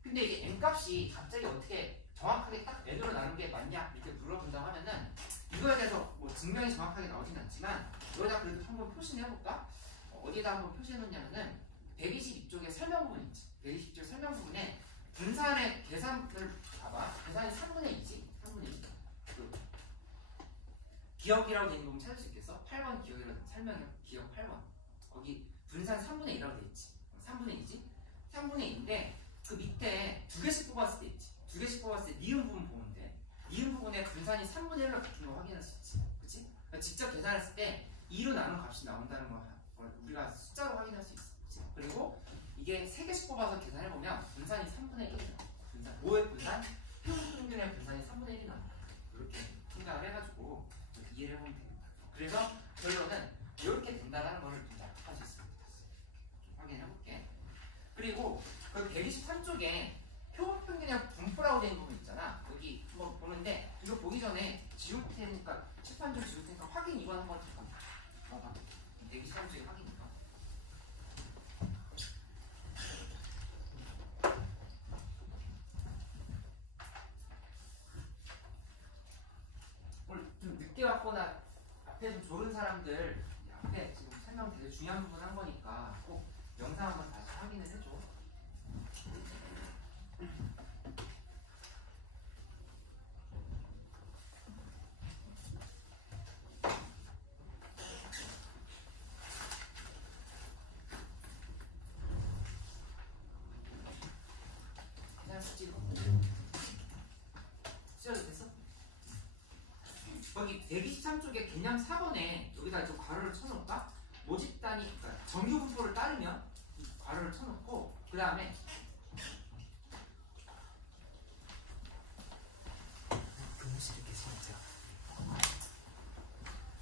근데 이게 n 값이 갑자기 어떻게 정확하게 딱 n으로 나눈 게 맞냐? 이렇게 물어본다고 하면은 이거에 대해서 뭐 증명이 정확하게 나오진 않지만 여기다 그래도 한번 표시를 해볼까? 어디에다 한번 표시해놓냐면은 122쪽에 설명 부분 있지. 122쪽 설명 부분에 분산의 계산을 봐봐. 계산이 3분의 2지. 3분의 2. 기억이라고 되어 있는 부분 찾을 수 있겠어? 8번 기억이라고 설명해. 기억 8번. 거기 분산 3분의 1이라고 되어 있지. 3분의 2지? 3분의 2인데 그 밑에 2개씩 뽑았을 때 있지. 2개씩 뽑았을 때 니은 부분 보면 돼. 니은 부분에 분산이 3분의 1로 바뀐 거 확인할 수 있지. 그치? 그러니까 직접 계산했을 때 2로 나눈 값이 나온다는 거 우리가 숫자로 확인할 수 있어. 그치? 그리고 이게 3개씩 뽑아서 계산해보면 분산이 3분의 1이 나와. 분산. 뭐의 분산? 평균의 분산이 3분의 1이 나와. 이렇게 생각을 해가지고 이렇게 이해를 해보면 되겠다. 그래서 결론은 이렇게 된다는 걸 좀 잘 할 수 있습니다. 좀 확인해볼게. 그리고 그 123쪽에 표본평균이랑 분포라고 되어 있는 부분 있잖아. 여기 한번 보는데 이거 보기 전에 지울 테니까 칠판 좀 지울 테니까 확인 이거 한번 잠깐 봐봐. 123쪽에 확인 이거. 오늘 좀 늦게 왔거나 앞에 좀 졸은 사람들 앞에 지금 설명 되게 중요한 부분 한 거니까 꼭 영상 한번 다시 확인을 해줘. 여기 123쪽에 개념 4번에 여기다 좀 괄호를 쳐놓을까? 모집단이 그러니까 정규 분포를 따르면 괄호를 쳐놓고 그 다음에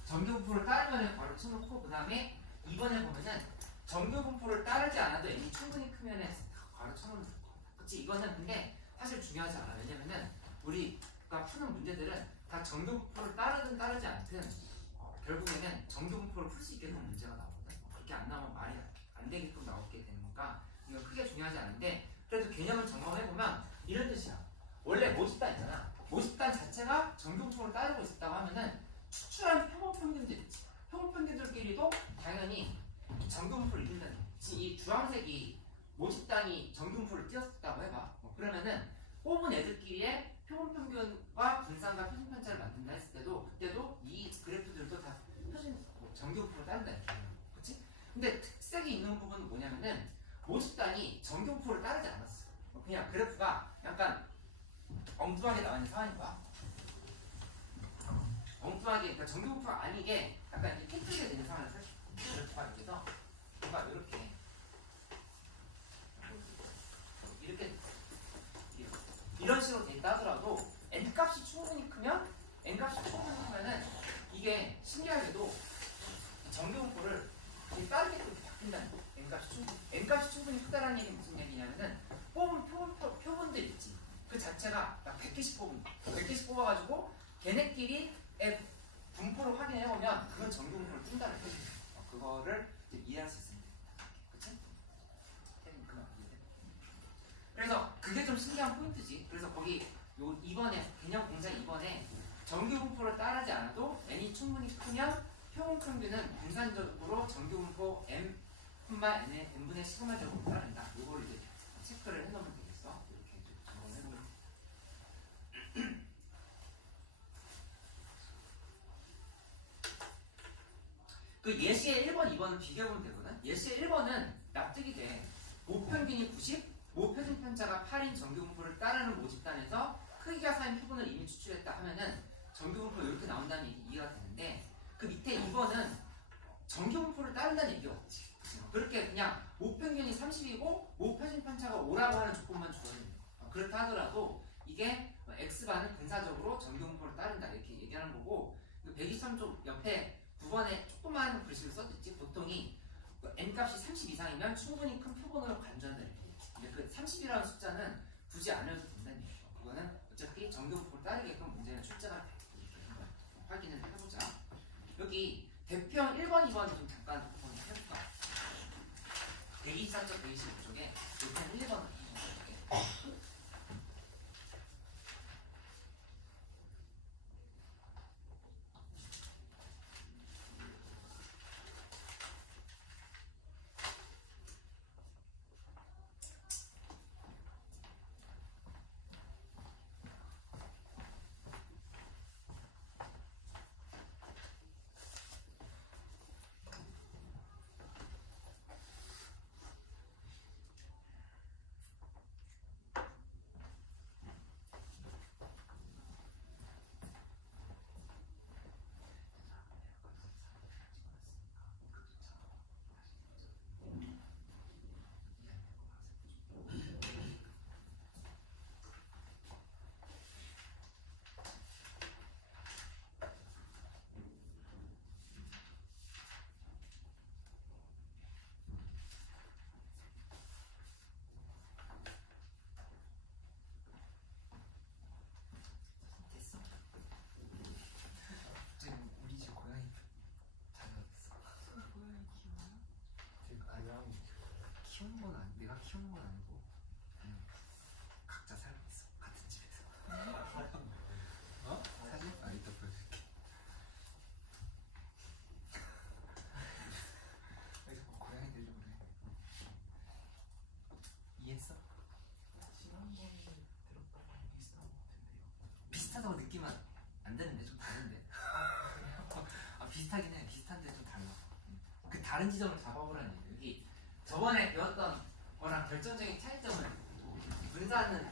정규 분포를 따르면 괄호를 쳐놓고 그 다음에 2번에 보면은 정규 분포를 따르지 않아도 n이 충분히 크면은 괄호 쳐놓으면 될 거야. 그치? 이거는 근데 사실 중요하지 않아. 왜냐면은 우리가 푸는 문제들은 다 정규분포를 따르든 따르지 않든 결국에는 정규분포를 풀 수 있게 되는 문제가 나오거든. 그렇게 안 나오면 말이 안 되게끔 나오게 되는 거니까 이건 크게 중요하지 않은데, 그래도 개념을 점검해보면 이런 뜻이야. 원래 모집단 있잖아. 모집단 자체가 정규분포를 따르고 있었다고 하면은 추출한 표본평균들 있지. 표본평균들끼리도 당연히 정규분포를 이룬다는 거야. 이 주황색이 모집단이 정규분포를 띄웠다고 해봐. 그러면은 뽑은 애들끼리의 표본평균과 분산과 표준편차를 만든다 했을 때도 그때도 이 그래프들도 다 정규분포를 따른다 했잖아. 그치? 근데 특색이 있는 부분은 뭐냐면은 모집단이 정규분포를 따르지 않았어. 그냥 그래프가 약간 엉뚱하게 나와 있는 상황인 거야. 엉뚱하게, 그러니까 정규분포가 아니게 약간 이렇게 깨끗하게 되는 상황을 펼쳐. 그래프가 여기서 뭔가 이렇게 이런 식으로 된다 하더라도 n값이 충분히 크면은 이게 신기하게도 정규분포를 따르게끔 바뀐다는 거야. n값이 충분히 크다라는 얘기는 무슨 얘기냐면은 뽑은 표본들 있지. 그 자체가 딱 100개씩 뽑아가지고 걔네끼리의 분포를 확인해보면 그건 정규분포를 뛴다는 거지. 그거를 이제 이해할 수 있습니다. 그치? 그래서 그게 좀 신기한 포인트지. 그래서 거기 요 2번에 개념 공사 2번에 정규분포를 따르지 않아도 n이 충분히 크면 표본평균은 분산적으로 정규분포 m n분의 시그마 제곱으로 따른다. 요거를 이제 체크를 해놓으면 되겠어. 이렇게 적용을 해놓으면 그 예시의 1번, 2번을 비교해보면 되거든. 예시의 1번은 납득이 돼. 모평균이 90, 모표준편차가 8인 정규분포를 따르는 모집단에서 크기가 4인 표본을 이미 추출했다 하면은 정규분포 이렇게 나온다는 얘기 이해가 되는데, 그 밑에 2번은 정규분포를 따른다는 얘기가 없지. 그렇게 그냥 모평균이 30이고 모표준편차가 5라고 하는 조건만 주어지는 거야. 그렇다 하더라도 이게 X반은 근사적으로 정규분포를 따른다 이렇게 얘기하는 거고, 123쪽 옆에 9번에 조그만 글씨를 써뒀지. 보통이 n값이 30 이상이면 충분히 큰 표본으로 간주한다 이렇게. 근데 그 30이라는 숫자는 굳이 안 해도 된다는 얘기죠. 그거는 어차피 정규분포를 따르게끔 문제는 출제가 돼. 이렇게 확인을 해보자. 여기 대표형 1번, 2번 좀 잠깐 한번 해볼까? 124쪽, 125쪽에 대표형 1번을 한번 해볼게. 내가 키우는 건 아니고 각자 살고 있어. 같은 집에서. 사진? 이따 보여줄게. 왜 자꾸 고양이 되려고 그래? 이해했어? 지난번에 들었다고 비슷한 것 같은데요. 비슷하다고 느끼면 안 되는데 좀 다른데. 비슷하긴 해. 비슷한데 좀 달라. 그 다른 지점을 잡아보라는 얘기야. 여기 저번에 배웠던 거랑 결정적인 차이점은 분산은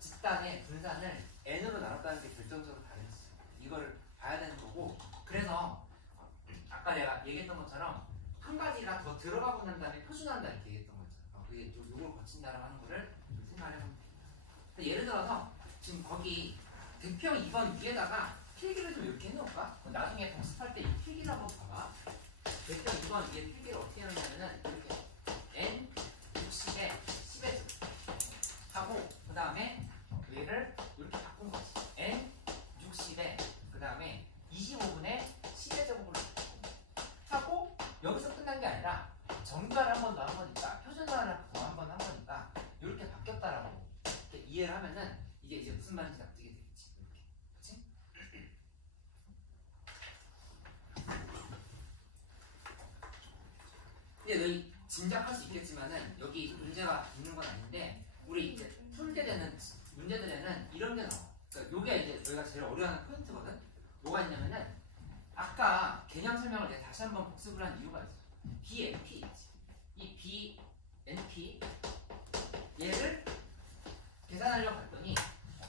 집단의 분산을 n으로 나눴다는 게 결정적으로 다른 거죠. 이거를 봐야 되는 거고, 그래서 아까 내가 얘기했던 것처럼 한 가지가 더 들어가고 난 다음에 표준한다 이렇게 얘기했던 거잖아. 그게 좀 요걸 거친다라고 하는 거를 좀 생각을 해보면 됩니다. 예를 들어서 지금 거기 대표형 2번 위에다가 필기를 좀 이렇게 해놓을까? 나중에 복습할 때 이 필기를 한번 봐봐. 대표형 2번 위에 필기를 어떻게 하느냐면은 이렇게 n 60에 10에 하고, 그 근데 너희 짐작할 수 있겠지만은 여기 문제가 있는 건 아닌데 우리 이제 풀게 되는 문제들에는 이런 게 나와. 그러니까 요게 이제 저희가 제일 어려워하는 포인트거든. 뭐가 있냐면은 아까 개념 설명을 내가 다시 한번 복습을 한 이유가 있어. BNP 이 BNP 얘를 계산하려고 했더니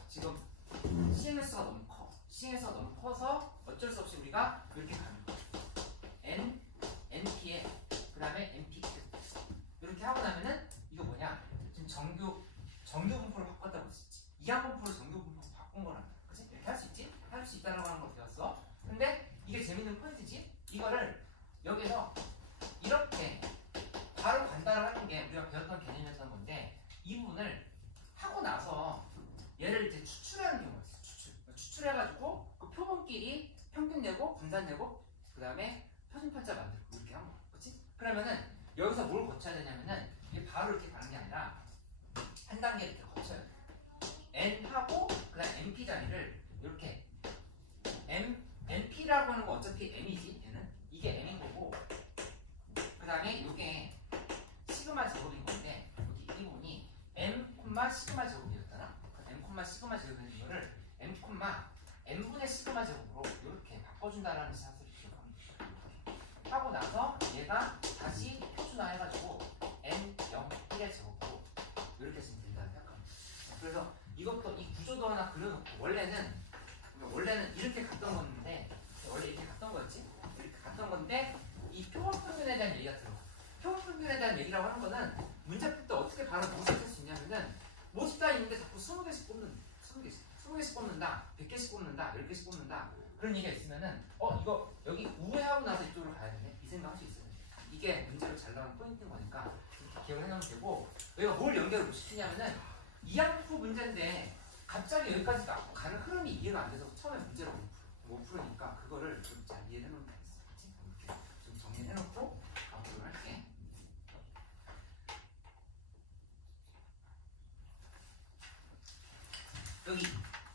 지금 CMS가 너무 커. CMS가 너무 커서 어쩔 수 없이 우리가 이렇게 가는 거야. NP에 그 다음에 NPQ 이렇게 하고 나면은 이거 뭐냐? 지금 정규 분포를 바꿨다고 했었지. 이항 분포를 정규 분포로 바꾼 거란다. 그치? 이렇게 할 수 있지? 할 수 있다라고 하는 걸 배웠어. 근데 이게 재밌는 포인트지? 이거를 여기서 이렇게 바로 간단을 하는 게 우리가 배웠던 개념이었던 건데 이 부분을 하고 나서 얘를 이제 추출하는 경우가 있어. 추출해가지고 그 표본끼리 평균 내고 분산 내고 그 다음에 표준편차 만들고 이렇게 한 거야. 그치? 그러면은 여기서 뭘 거쳐야 되냐면은 이게 바로 이렇게 가는 게 아니라 한 단계 이렇게 거쳐야 돼. N하고 그 다음 NP 자리를 이렇게 NP라고 하는 거 어차피 N이지 얘는 이게 N인 거고 그 다음에 이게 시그마 제곱인 건데 여기 이 부분이 M, 시그마 제곱이었잖아. M, 시그마 제곱인 이거를 M, N분의 시그마 제곱으로 이렇게 바꿔준다라는 사실을 기억합니다. 하고 나서 얘가 다시 표준화해가지고 N0, 1의 제곱으로 이렇게 쓰면 된다는 생각합니다. 그래서 이것도 이 구조도 하나 그려놓고 원래는 이렇게 갔던 건데 원래 이렇게 갔던 거였지? 이렇게 갔던 건데 이 표본 평균에 대한 얘기가 들어가. 표본 평균에 대한 얘기라고 하는 거는 문제 풀 때 어떻게 바로 모색할 수 있냐면은 모집자 있는데 자꾸 20개씩 뽑는 20개씩 뽑는다 100개씩 뽑는다 10개씩 뽑는다 그런 얘기가 있으면은 이거 여기 우회하고 나서 이쪽으로 가야 되네 이 생각 할 수 있어요. 이게 문제로 잘 나오는 포인트인 거니까 이렇게 기억을 해놓으면 되고 여기가 뭘 연결을 못 시키냐면은 이항부 문제인데 갑자기 여기까지 가는 흐름이 이해가 안 돼서 처음에 문제를 못 풀으니까 그거를 좀 잘 이해를 해놓으면 되겠어. 그치? 이렇게 좀 정리를 해놓고 앞으로 할게. 여기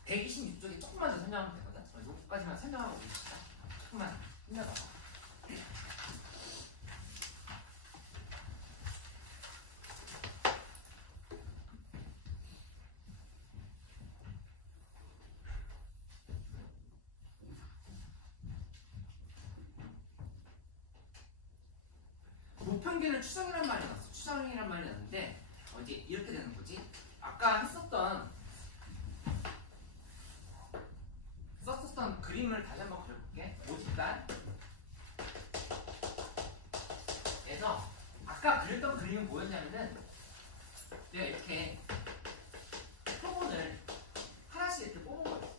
126쪽에 조금만 더 설명하면 되거든? 여기까지만 설명하고 있습니다. 조금만 힘내봐봐. 무평균을 추정이란 말이 나왔어. 추정이란 말이 나왔는데 이제 이렇게 되는 거지. 아까 했었던 그림을 다시 한번 그려볼게. 모집단 에서 아까 그렸던 그림은 뭐였냐면은 내가 이렇게 표본을 하나씩 이렇게 뽑은 거였어.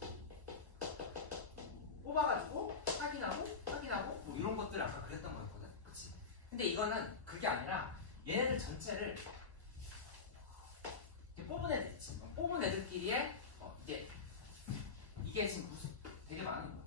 뽑아가지고 확인하고 뭐 이런 것들을 아까 그렸던 거였거든. 그치? 근데 이거는 그게 아니라 얘네들 전체를 뽑은 애들 있지. 뽑은 애들끼리의 이제 이게 지금 되게 많은 거야.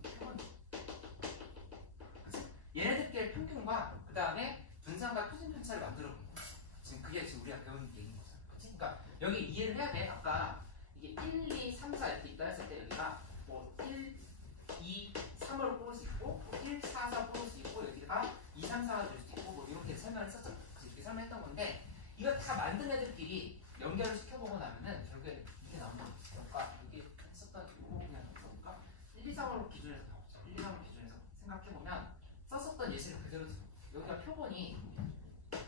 얘네들끼리 평균과 그 다음에 분산과 표준 편차를 만들어 본 거야. 지금 그게 지금 우리가 배운 얘기인 거잖아. 그치? 그러니까 여기 이해를 해야 돼. 아까 이게 1, 2, 3, 4 이렇게 있다 했을 때 여기가 뭐 1, 2, 3으로 뽑을 수 있고 1, 4, 4 뽑을 수 있고 여기가 2, 3, 4가 될 수도 있고 뭐 이렇게 설명을 했었잖아. 이렇게 설명했던 건데 이거 다 만든 애들끼리 연결을 시켜보고 나면은 결국에 이렇게 나오는 거야. 그러니까 여기 했었던 이거 그냥 써볼까? 1, 2, 3으로 기준에서 가보자. 1, 2, 3으로 기준에서 생각해보면 썼었던 예시를 그대로 들어. 여기가 표본이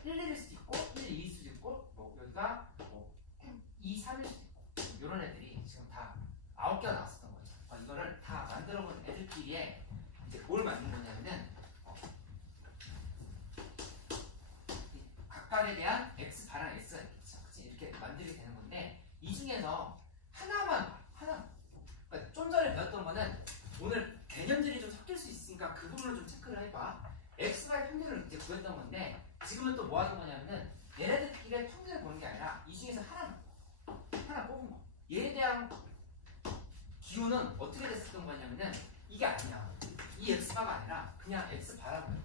1, 1일 수도 있고 1, 2일 수도 있고 뭐 여기가 뭐 2, 3일 수도 있고 이런 애들이 지금 다 9개가 나왔었던 거죠. 이거를 다 만들어본 애들끼리에 이제 뭘 만든 거냐면은 각각에 대한 x 반항 x가 있겠죠. 그치? 이렇게 만들게 되는 건데 이 중에서 하나 그러니까 좀 전에 배웠던 거는 오늘 개념들이 좀 섞일 수 있으니까 그 부분을 좀 체크를 해봐. x의 평균을 이제 구했던 건데 지금은 또 뭐 하는 거냐면은 얘네들끼리의 평균을 보는 게 아니라 이 중에서 하나 뽑은 거. 얘에 대한 기호는 어떻게 됐었던 거냐면은 이게 아니야. 이 x바가 아니라 그냥 x바라고 해.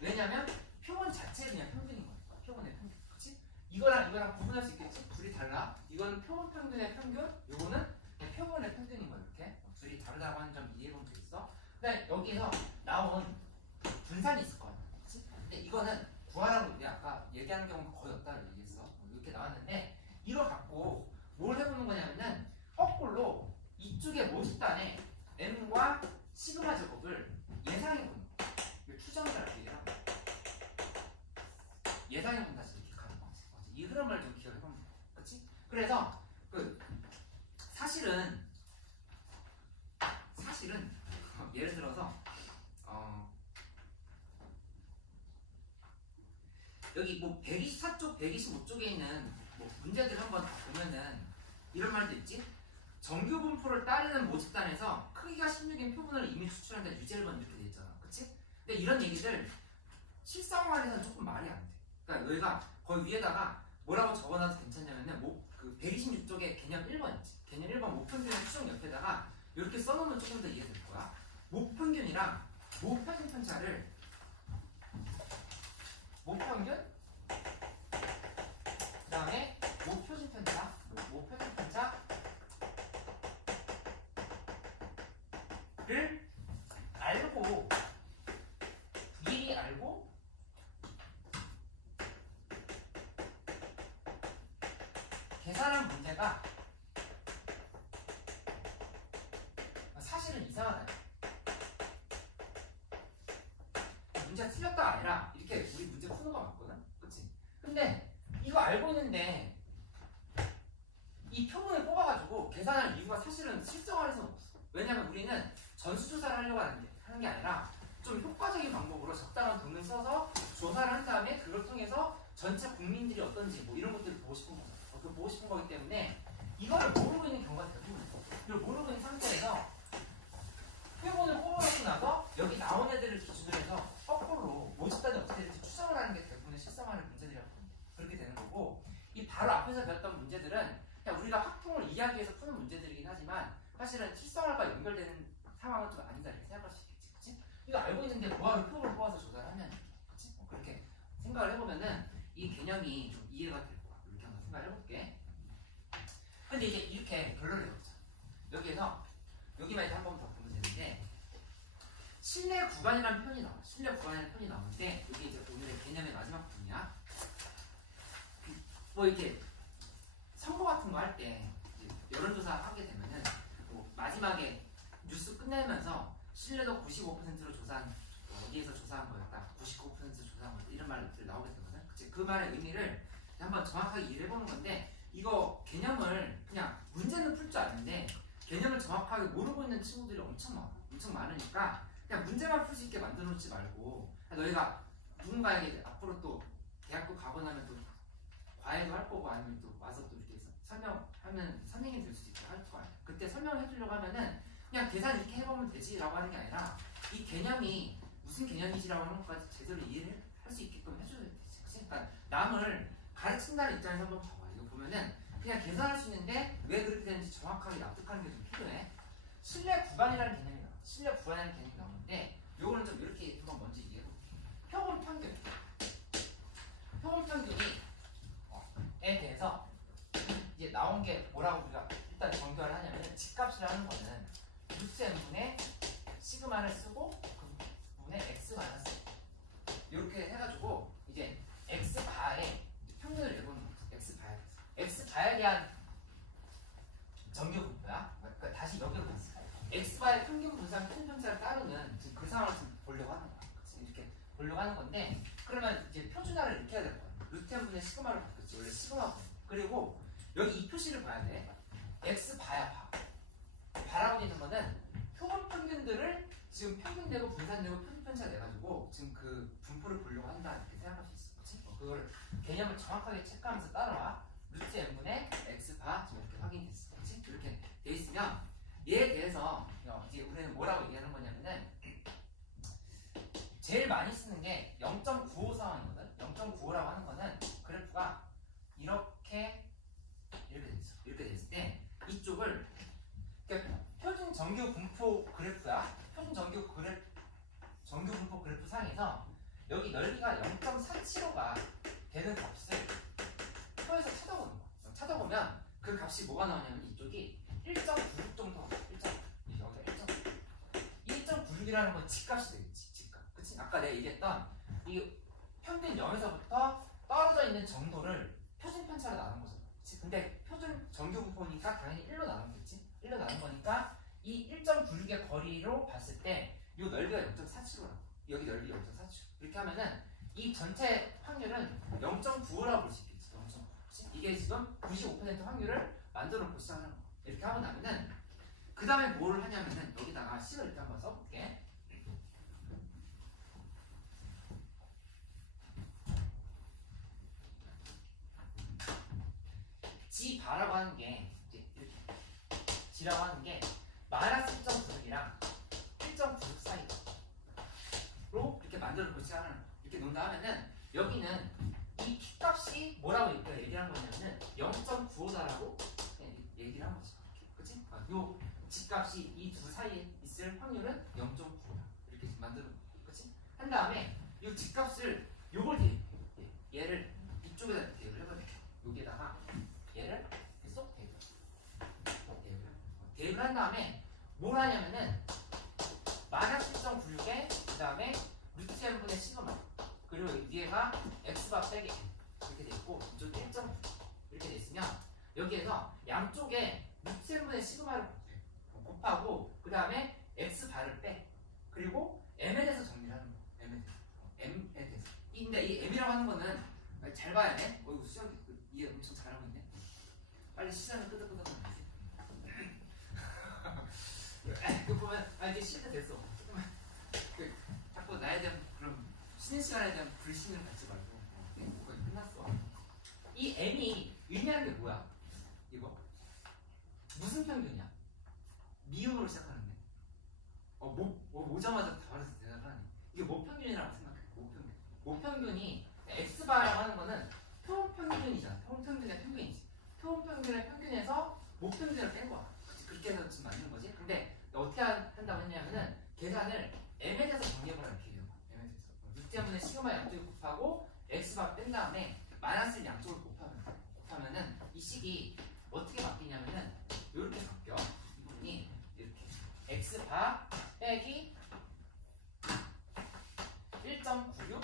왜냐면 표본 자체가 그냥 평균인 거야. 표본의 평균. 그치? 이거랑 구분할 수 있겠지? 둘이 달라. 이거는 표본 평균의 평균, 이거는 그냥 표본의 평균인 거야. 이렇게. 둘이 다르다고 하는 점 이해보면 되겠어? 근데 여기서 나온 분산이 있을 거야. 그치? 근데 이거는 구하라고 우리 아까 얘기하는 경우가 거의 없다고 얘기했어. 이렇게 나왔는데 이걸 갖고 뭘 해보는 거냐면은 거꾸로 이쪽에 모집단에 m과 시그마 제곱을 예상해보는 거야. 추정이라고 얘기하는 거야. 예상해본다지 이렇게 가는 거지. 이 흐름을 좀 기억해보면 돼. 그치? 그래서 사실은 예를 들어서 여기 뭐 124쪽, 125쪽에 있는 뭐 문제들 한번 보면은 이런 말도 있지? 정규 분포를 따르는 모집단에서 크기가 16인 표본을 이미 추출한다 유제일번 이렇게 돼 있잖아. 그치? 근데 이런 얘기들 실생활에서는 조금 말이 안 돼. 그러니까 너희가 거기 위에다가 뭐라고 적어놔도 괜찮냐면은 그 126쪽에 개념 1번 있지. 개념 1번 모평균의 추정 옆에다가 이렇게 써놓으면 조금 더 이해될 거야. 모평균이랑 모평균 편차를 모평균 그 다음에 모표준 편차를 알고 미리 알고 계산한 문제가 사실은 이상하다. 문제가 틀렸다가 아니라 이렇게 우리 문제 푸는 거 맞거든? 그치? 근데 이거 알고 있는데 이 표본을 뽑아가지고 계산할 이유가 사실은 실생활에서는 없어. 왜냐면 우리는 전수조사를 하려고 하는 게 아니라 좀 효과적인 방법으로 적당한 돈을 써서 조사를 한 다음에 그걸 통해서 전체 국민들이 어떤지 뭐 이런 것들을 보고 싶은 거죠. 보고 싶은 거기 때문에 이거를 모르고 있는 경우가 대부분이에요. 이걸 모르고 있는 상태에서 표본을 뽑아놓고 나서 여기 나온 애들을 기준으로 해서 거꾸로 모집단이 어떻게 될지 추정을 하는 게 대부분의 실생활의 문제들이라고 합니다. 그렇게 되는 거고 이 바로 앞에서 배웠던 문제들은 그냥 우리가 확통을 이야기해서 푸는 문제들이긴 하지만 사실은 실생활과 연결되는 상황은 좀 아니다 이렇게 생각할 수 있겠지. 그치? 이거 알고 있는데 뭐하러 표본을 뽑아서 조사를 하면 그치? 그렇게 생각을 해보면은 이 개념이 좀 이해가 될 거야. 이렇게 한번 생각을 해볼게. 근데 이제 이렇게 결론을 내보자. 여기에서 여기만 이제 한 번 더 보면 되는데 실내 구간이라는 표현이 나와. 실내 구간이라는 표현이 나오는데 여기 이제 오늘의 개념의 마지막 부분이야. 뭐 이렇게 선거 같은 거 할 때 여론조사 하게 되면은 뭐 마지막에 뉴스 끝내면서 신뢰도 95%로 조사한 어디에서 조사한 거였다, 99% 조사한 거였다 이런 말들이 나오게 되거든. 그치? 그 말의 의미를 한번 정확하게 이해를 해보는 건데 이거 개념을 그냥 문제는 풀 줄 아는데 개념을 정확하게 모르고 있는 친구들이 엄청 많아. 엄청 많으니까 그냥 문제만 풀 수 있게 만들어 놓지 말고 너희가 누군가에게 앞으로 또 대학교 가고 나면 또 과외도 할 거고 아니면 또 와서 또 이렇게 설명하면 선생님이 될 수도 있고 할 거 아니야. 그때 설명해 주려고 하면은 그냥 계산 이렇게 해보면 되지라고 하는 게 아니라 이 개념이 무슨 개념이지라고 하는 것까지 제대로 이해를 할 수 있게끔 해줘야 되지. 그러니까 남을 가르친다는 입장에서 한번 봐봐. 이거 보면은 그냥 계산할 수 있는데 왜 그렇게 되는지 정확하게 납득하는 게 좀 필요해. 신뢰 구간이라는 개념이 나와. 신뢰 구간이라는 개념이 나오는데 요거는 좀 이렇게 한번 먼저 이해해볼게. 표본 평균. 표본 평균이 에 대해서 이제 나온 게 뭐라고 우리가 일단 정교를 하냐면 집값을 하는 거는 루트 n분의 시그마를 쓰고 그 분의 x 마이너스 이렇게 해가지고 이제 x 바의 평균을 내보는 거지. x 바에 대한 정규 분포야. 그러니까 다시 여기로 갔어. x 바의 평균 분산 큰 편차를 따르는 지금 그 상황을 지금 보려고 하는 거야. 이렇게 보려고 하는 건데 그러면 이제 표준화를 이렇게 해야 될 거야. 루트 n분의 시그마를 바꿨지. 원래 시그마. 그리고 여기 이 표시를 봐야 돼. x 바야 바. 바라고 되는 거는 표본 평균들을 지금 평균되고 분산되고 표준 편차 내가지고 지금 그 분포를 보려고 한다 이렇게 생각할 수 있어. 그렇지? 그거를 개념을 정확하게 체크하면서 따라와. 루트 n분의 x 바 지금 이렇게 확인됐어. 그렇지? 이렇게 돼 있으면 얘에 대해서 이제 우리는 뭐라고 얘기하는 거냐면은 제일 많이 쓰는 게 0.95 상황이거든. 0.95라고 하는 거는 그래프가 이렇게 돼 있어. 이렇게 돼 있을 때 이쪽을 그러니까 표준 정규 분포 그래프야. 표준 정규 분포 그래프 상에서 여기 넓이가 0.475가 되는 값을 표에서 찾아보는 거야. 찾아보면 그 값이 뭐가 나오냐면 이쪽이 1.96 정도. 1.96이라는 건 집값이 되겠지. 집값. 그치? 아까 내가 얘기했던 이 평균 0에서부터 떨어져 있는 정도를 표준 편차로 나눈 거잖아. 그치? 근데 표준 정규 분포니까 당연히 1로 나누겠지? 1로 나눈 거니까 이 1.96의 거리로 봤을 때 이 넓이가 0.47로라고. 여기 넓이 0.47. 이렇게 하면은 이 전체 확률은 0.95라고 볼 수 있겠지. 0.9. 그치? 이게 지금 95% 확률을 만들어 놓고 시작하는 거. 이렇게 하고 나면은 그 다음에 뭘 하냐면은 여기다가 식을 일단 한번 써볼게. G바라고 하는 게 이제 이렇게 G라고 하는 게 마이너스 1.96이랑 1.96 사이로 이렇게 만들어 놓지 않은 이렇게 놓는다 하면은 여기는 이 키값이 뭐라고 얘기를 한 거냐면은 0.95다라고 얘기를 한 거지. 그치? 요 G값이 이 두 사이에 있을 확률은 0.95다. 이렇게 만들어 놓고. 그치? 한 다음에 이 G값을 요걸 얘를 이쪽에다 대입을 해버려. 여기에다가 얘를 쏙 대입을 한 다음에 뭘 하냐면은 마이너스 1.96에 그 다음에 루트 n분의 시그마 그리고 위에가 x바 빼기 이렇게 돼 있고 이쪽 1.9 이렇게 돼 있으면 여기에서 양쪽에 루트 n분의 시그마를 곱하고 그 다음에 x바를 빼 그리고 m에 대해서 정리를 하는 거야. m에 대해서 근데 이 m이라고 하는 거는 잘 봐야 돼. 이거 수정 이해 엄청 잘하고 있네. 빨리 시간을 끄덕끄덕 하면 되지. 그 보면 이제 시간 됐어. 조금만 자꾸 나에 대한 그런 쉬는 시간에 대한 불신을 갖지 말고 거의 끝났어. 이 m이 의미하는 게 뭐야? 이거 무슨 평균이야? 미음으로 시작하는데 오자마자 다 말해서 대답을 하네. 이게 모평균이라고 생각해. 모평균이 x바라고 하는 거는 표본평균이잖아. 표본평균의 평균이지. 표본평균의 평균에서 모평균을 뺀 거야. 그렇게 해서 지금 맞는 거지. 근데 어떻게 한다고 했냐면은 계산을 m에 대해서 정리해보라 이렇게 해요. m에 대해서 루트 n분의 시그마 양쪽을 곱하고 x바 뺀 다음에 마이너스를 양쪽을 곱하면은 이 식이 어떻게 바뀌냐면은 이렇게 바뀌어. 이 부분이 이렇게 x바 빼기 1.96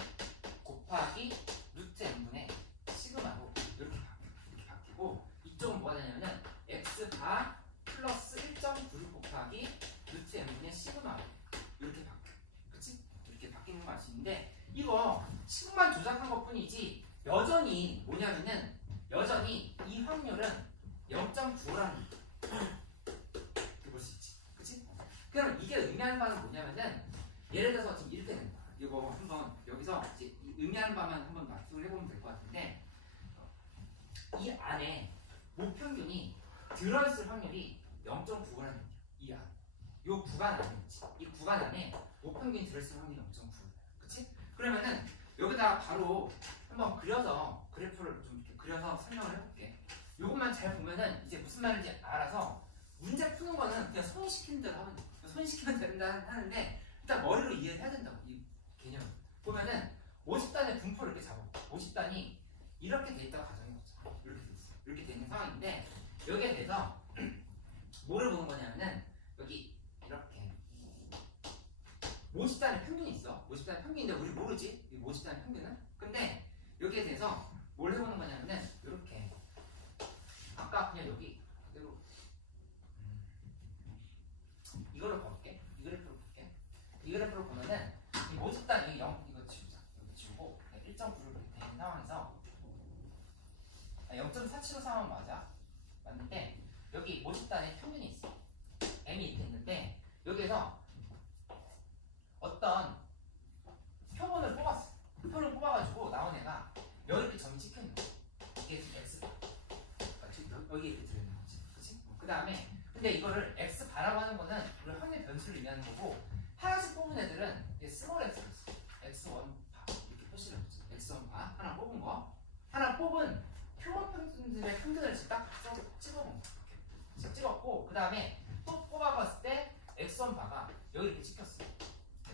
곱하기 루트 n분의 시그마로 이렇게 바뀌고 이쪽은 뭐가 되냐면은 x바 플러스 1.96 곱하기 루트 n분의 시그마로 이렇게 바뀌어. 그치? 이렇게 바뀌는 거 아시는데 이거 식만 조작한 것 뿐이지 여전히 뭐냐면은 여전히 이 확률은 0.95라는 이렇게 볼 수 있지. 그치? 그럼 이게 의미하는 바는 뭐냐면은 예를 들어서 지금 이렇게 되는 거야. 이거 한번 여기서 이제 의미하는 바만 한번 맞추고 해보면 될 것 같은데 이 안에 모평균이 들어있을 확률이 0.95라는 얘기야. 이 안. 요 구간 안에 있지. 이 구간 안에 모평균이 들어있을 확률이 0.95야. 그치? 그러면은 여기다가 바로 한번 그려서 그래프를 좀 이렇게 그려서 설명을 해볼게. 요것만 잘 보면은 이제 무슨 말인지 알아서 문제 푸는 거는 그냥 손시키는 대로 하면 돼. 손시키면 된다 하는데 일단 머리로 이해해야 된다고. 이 개념 보면은 50단의 분포를 이렇게 잡아. 50단이 이렇게 돼 있다고 가정해보자. 이렇게 돼 있어. 이렇게 돼 있는 상황인데 여기에 대해서 뭐를 보는 거냐면은 여기 이렇게 50단의 평균이 있어. 50단의 평균인데 우리 모르지? 이 50단의 평균은? 근데 여기에 대해서 뭘 해보는 거냐면은 이렇게 아까 그냥 여기 그대로 이거를 볼게. 이 그래프를 볼게. 이 그래프를 보면은 이 50단 여기 0 이거 지우자. 여기 지우고 1.9를 이렇게 돼 있는 상황에서 0.47로 상황 맞는데 여기 50단의 평균이 있어. m이 이렇게 있는데 여기에서 어떤 표본을 뽑았어. 표를 뽑아가지고 나온 애가 이렇게 점이 찍혀있는 거야. 이게 지금 x바. 여기 이렇게 들어있는 거지. 그치? 그 다음에 근데 이거를 x바라고 하는 거는 우리 확률 변수를 의미하는 거고 하나씩 뽑은 애들은 이제 스몰 x가 있어. x1바 이렇게 표시를 해보지. x1바 하나 뽑은 거 하나 뽑은 표본 평균들의 평균을 딱 찍어본 거. 이렇게 찍었고 그 다음에 또 뽑아봤을 때 x1바가 여기 이렇게 찍혔어.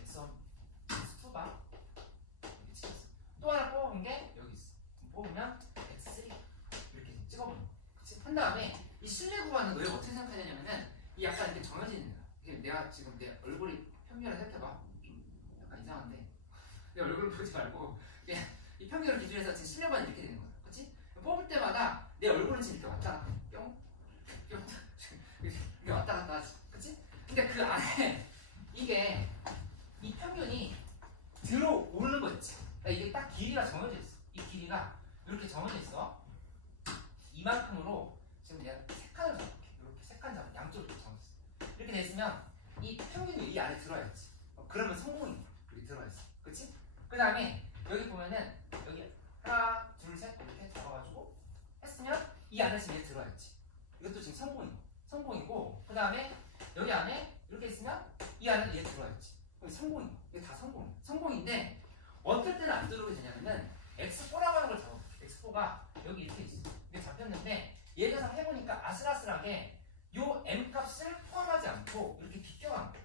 x2바 이렇게 찍혔어. 또 하나 뽑아본 게 여기 있어. 뽑으면 x3 이렇게 찍어보는 거. 그치? 한 다음에 이 신뢰 구간은 너희가 어떻게 생각하냐면은 이 약간 이렇게 정해지는 거야. 이게 내가 지금 내 얼굴이 평균을 생각해봐. 좀 약간 이상한데 내 얼굴을 보지 말고 이 평균을 기준해서 지금 실내 구간이 이렇게 되는 거야. 그치? 뽑을 때마다 내 얼굴은 지금 이렇게 왔다 갔다 뿅 이렇게 왔다 갔다 하지. 그치? 근데 그 안에 이게 이 평균이 들어오는 거 있지. 그러니까 이게 딱 길이가 정해져 있어. 이 길이가 이렇게 정해져 있어. 이만큼으로 지금 내가 세 칸을 잡을게. 이렇게 세 칸 잡을게. 양쪽으로 정해져 있어. 이렇게 돼 있으면 이 평균이 이 안에 들어야지. 그러면 성공인 거야. 여기 들어야 있어. 그치? 그 다음에 여기 보면은 여기 하나, 둘, 셋 이렇게 잡아가지고 했으면 이 안에 지금 얘 들어야지. 이것도 지금 성공이고 그 다음에 여기 안에 이렇게 있으면 이 안에 얘 들어야지. 성공인 거야. 이게 다 성공인데 어떨 때는 안 들어오게 되냐면은 X4라고 하는 걸 잡아볼게. X4가 여기 이렇게 있어. 이게 잡혔는데 얘가 해보니까 아슬아슬하게 요 M 값을 포함하지 않고 이렇게 비껴간 거야.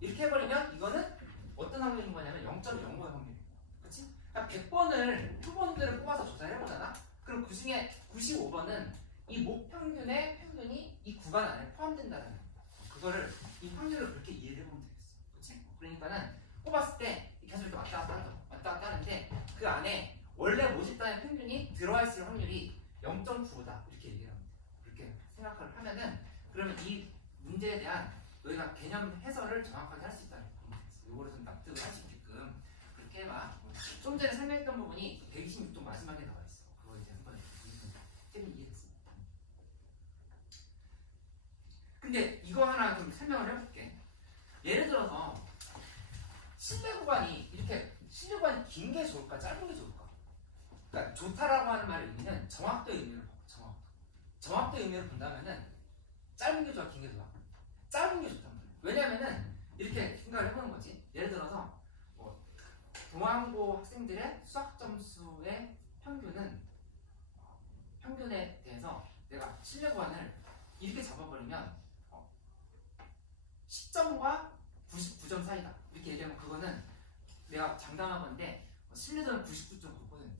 이렇게 해버리면 이거는 어떤 확률인 거냐면 0.05의 확률인 거야. 그치? 그러니까 100번을 표본들을 뽑아서 조사를 해보잖아? 그럼 그 중에 95번은 이 목평균의 평균이 이 구간 안에 포함된다는 거야. 그거를 이 확률을 그렇게 이해를 해보면 되겠어. 그치? 그러니까는 뽑았을 때 계속 이렇게 왔다 갔다 하는데 그 안에 원래 모집단의 평균이 들어와 있을 확률이 0.95다. 이렇게 얘기를 합니다. 이렇게 생각을 하면은 그러면 이 문제에 대한 너희가 개념 해설을 정확하게 할 수 있다는 거예요. 이거를 좀 납득을 할 수 있게끔 그렇게 해봐. 좀 전에 설명했던 부분이 126쪽 마지막에 나와 있어. 그거 이제 한번 이해됐어. 근데 이거 하나 좀 설명을 해볼게. 예를 들어서 실내 구간이 이렇게 실내 구간이 긴 게 좋을까 짧은 게 좋을까? 그러니까 좋다라고 하는 말의 의미는 정확도의 의미를 보고 정확도의 의미를 본다면은 짧은 게 좋아 긴 게 좋아? 짧은 게 좋단 말이야. 왜냐면은 이렇게 생각을 해보는 거지. 예를 들어서 뭐 동안고 학생들의 수학 점수의 평균에 대해서 내가 실내 구간을 이렇게 잡아버리면 10점과 99점 사이다. 이렇게 얘기하면 그거는 내가 장담한 건데 실내도는 99.9%.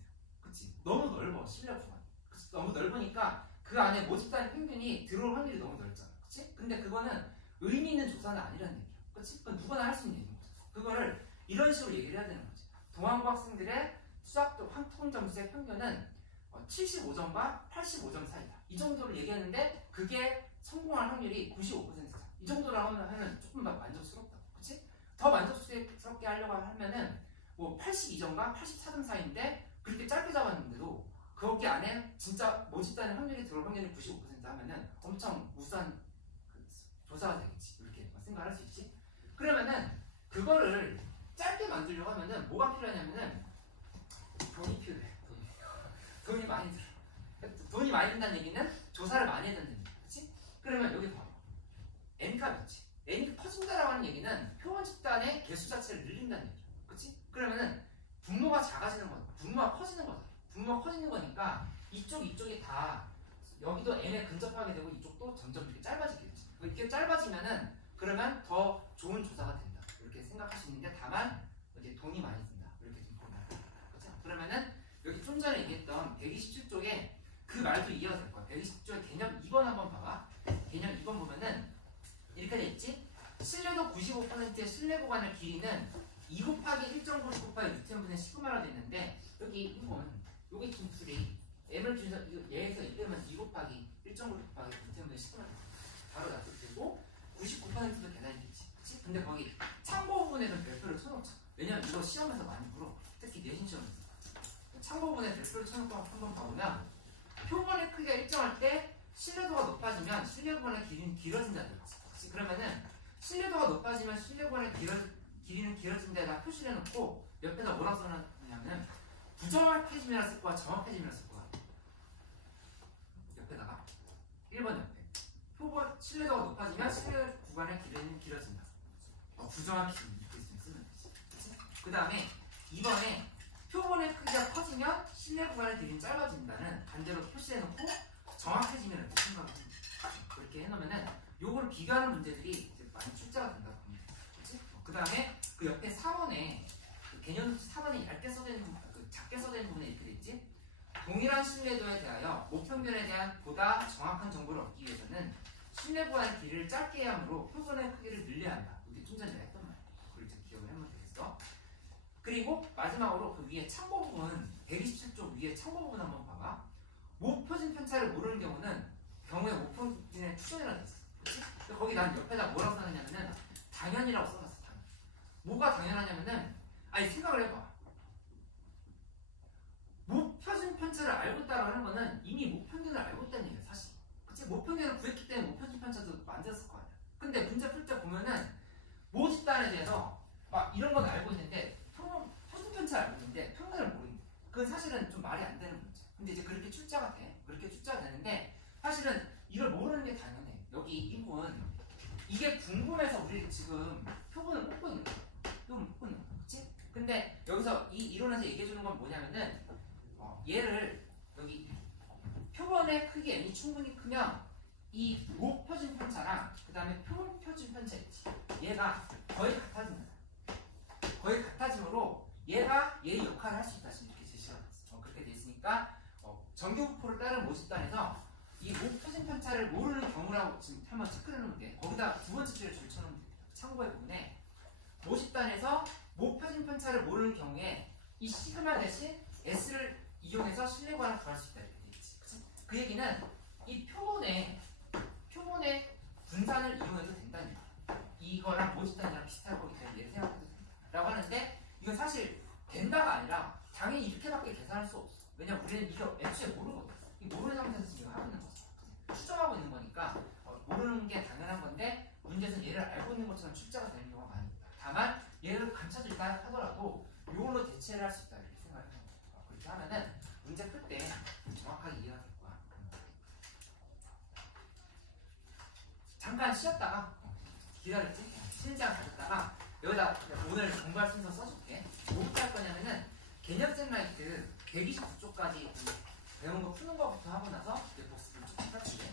그치? 너무 넓어 실내 구간. 그치? 너무 넓으니까 그 안에 모집단의 평균이 들어올 확률이 너무 넓잖아. 그치? 근데 그거는 의미 있는 조사는 아니라는 얘기야. 그치? 그건 누구나 할 수 있는 얘기인 거죠. 그거를 이런 식으로 얘기를 해야 되는 거지. 동안고 학생들의 수학 통통 점수의 평균은 75점과 85점 사이다. 이 정도를 얘기했는데 그게 성공할 확률이 95%다. 이 정도라고 하면 조금 더 만족스럽다. 그치? 더 만족스럽게 하려고 하면은 뭐 82점과 84점 사이인데 그렇게 짧게 잡았는데도 거기 안에 진짜 모집단의 확률이 들어올 확률이 95% 하면은 엄청 우수한 조사가 되겠지. 이렇게 생각할 수 있지. 그러면은 그거를 짧게 만들려고 하면은 뭐가 필요하냐면은 돈이 필요해. 돈이 많이 들어. 돈이 많이 든다는 얘기는 조사를 많이 해야 된다는 얘기야. 그치? 그러면 여기 봐봐. N값이지. N이 커진다라고 하는 얘기는 표본 집단의 개수 자체를 늘린다는 얘기야. 그치? 그러면은 분모가 작아지는 거야. 분모가 커지는 거잖아. 분모가 커지는 거니까 이쪽이 다 여기도 N에 근접하게 되고 이쪽도 점점 이렇게 짧아지게 되지. 이렇게 짧아지면은 그러면 더 좋은 조사가 된다. 이렇게 생각할 수 있는데 다만 이제 돈이 많이 든다. 이렇게 좀 보면 그렇죠? 그러면은 여기 좀 전에 얘기했던 127쪽에 그 말도 이해가 될 거야. 127쪽에 개념 2번 한번 봐봐. 개념 2번 보면은 이렇게 돼 있지. 실내도 95%의 실내 구간의 길이는 2 곱하기 1.9 곱하기 루트n분의 19마로 돼 있는데 여기 이건 여기 진술이 m을 주셔서 얘에서 이때면 2 곱하기 1.9 곱하기 루트n분의 19마로 바로 납득되고 99%도 계산이 되지. 그치? 근데 거기 참고 부분에는 별표를 쳐놓자. 왜냐면 이거 시험에서 많이 물어. 특히 내신 시험에서. 참고 부분에 별표를 쳐놓고 한번 봐보면 표본의 크기가 일정할 때 신뢰도가 높아지면 실내 구간의 길이는 길어진다는 거지. 그러면은 신뢰도가 높아지면 실내 구간의 길이는 길어진 데다 표시를 해놓고 옆에다 뭐라고 써놨냐면 부정확해짐이라 쓸 거야 정확해짐이라 쓸 거야. 옆에다가 1번 옆에 표본 신뢰도가 높아지면 실내 구간의 길이는 길어진다. 부정확해짐 이렇게 쓰면 되지. 그 다음에 2번에 표본의 크기가 커지면 실내 구간의 길이는 짧아진다는 반대로 표시해놓고 정확해지면 이렇게 생각을 합니다. 그렇게 해놓으면은 요걸 비교하는 문제들이 이제 많이 출제가 된다고 합니다. 그 다음에 그 옆에 4번에 그 개념 4번에 얇게 써져 있는 작게 써져 있는 부분에 이렇게 돼 있지. 동일한 신뢰도에 대하여 목평균에 대한 보다 정확한 정보를 얻기 위해서는 실내 구간의 길이를 짧게 해야 하므로 표본의 크기를 늘려야 한다. 이게 좀 전에 했던 말이야. 그걸 이제 기억을 해보면 되겠어. 그리고 마지막으로 그 위에 참고 부분 127쪽 위에 참고 부분 한번 봐봐. 목표진 편차를 모르는 경우에 목표진의 추정이라는 게 있어. 그치? 거기 난 옆에다 뭐라고 써놨냐면은 당연이라고 써놨어. 당연. 뭐가 당연하냐면은 아니 생각을 해봐. 목표진 편차를 알고 있다고 하는 거는 이미 목평균을 알고 있다는 얘기야 사실. 그치? 목평균을 구했기 때문에 목표진 편차도 만들었을 거 아니야. 근데 문제 풀 때 보면은 모집단에 대해서 막 이런 건 알고 있는데 표준 편차를 알고 있는데 평균을 모르는데 그건 사실은 좀 말이 안 되는 문제. 근데 이제 그렇게 출제가 돼. 그렇게 출제가 되는데 사실은 이걸 모르는 게 당연해. 여기 이 부분 이게 궁금해서 우리 지금 표본을 뽑고 있는 거야. 표본을 뽑고 있는 거야. 그치? 근데 여기서 이 이론에서 얘기해 주는 건 뭐냐면은 얘를 여기 표본의 크기 n이 충분히 크면 이 목표준 편차랑 그 다음에 표준 편차 있지. 얘가 거의 같아진다. 거의 같아짐으로 얘가 얘의 역할을 할 수 있다. 지금 이렇게 제시가 됐어. 그렇게 돼 있으니까 정규부포를 따른 모집단에서 이 목표준 편차를 모르는 경우라고 지금 한번 체크를 해놓으면 돼. 거기다 두 번째 줄에 줄 쳐놓으면 돼. 참고의 부분에 모집단에서 목표준 편차를 모르는 경우에 이 시그마 대신 S를 이용해서 신뢰관을 구할 수 있다. 이렇게 돼 있지. 그치? 그 얘기는 이 표본의 분산을 이용해도 된다는 얘기야. 이거랑 모집단이랑 비슷할 거기 때문에 얘를 생각해도 된다. 라고 하는데 이건 사실 된다가 아니라 당연히 이렇게밖에 계산할 수 없어. 왜냐면 우리는 이거 애초에 모르거든. 이 모르는 상태에서 지금 하고 있는 거지. 추정하고 있는 거니까 모르는 게 당연한 건데 문제는 얘를 알고 있는 것처럼 출제가 되는 경우가 많이 있다. 다만 얘를 감춰질까 하더라도 이걸로 대체를 할 수 있다. 이렇게 생각을 해요. 그렇게 하면은 문제 풀 때 정확하게 이해가 될 거야. 잠깐 쉬었다가 기다렸지? 쉬는 시간 가졌다가 여기다 오늘 공부할 순서 써줄게. 뭐부터 할 거냐면은 개념생 라이트 129쪽까지 배운 거 푸는 거부터 하고 나서 이제 복습을 쭉 해줄게.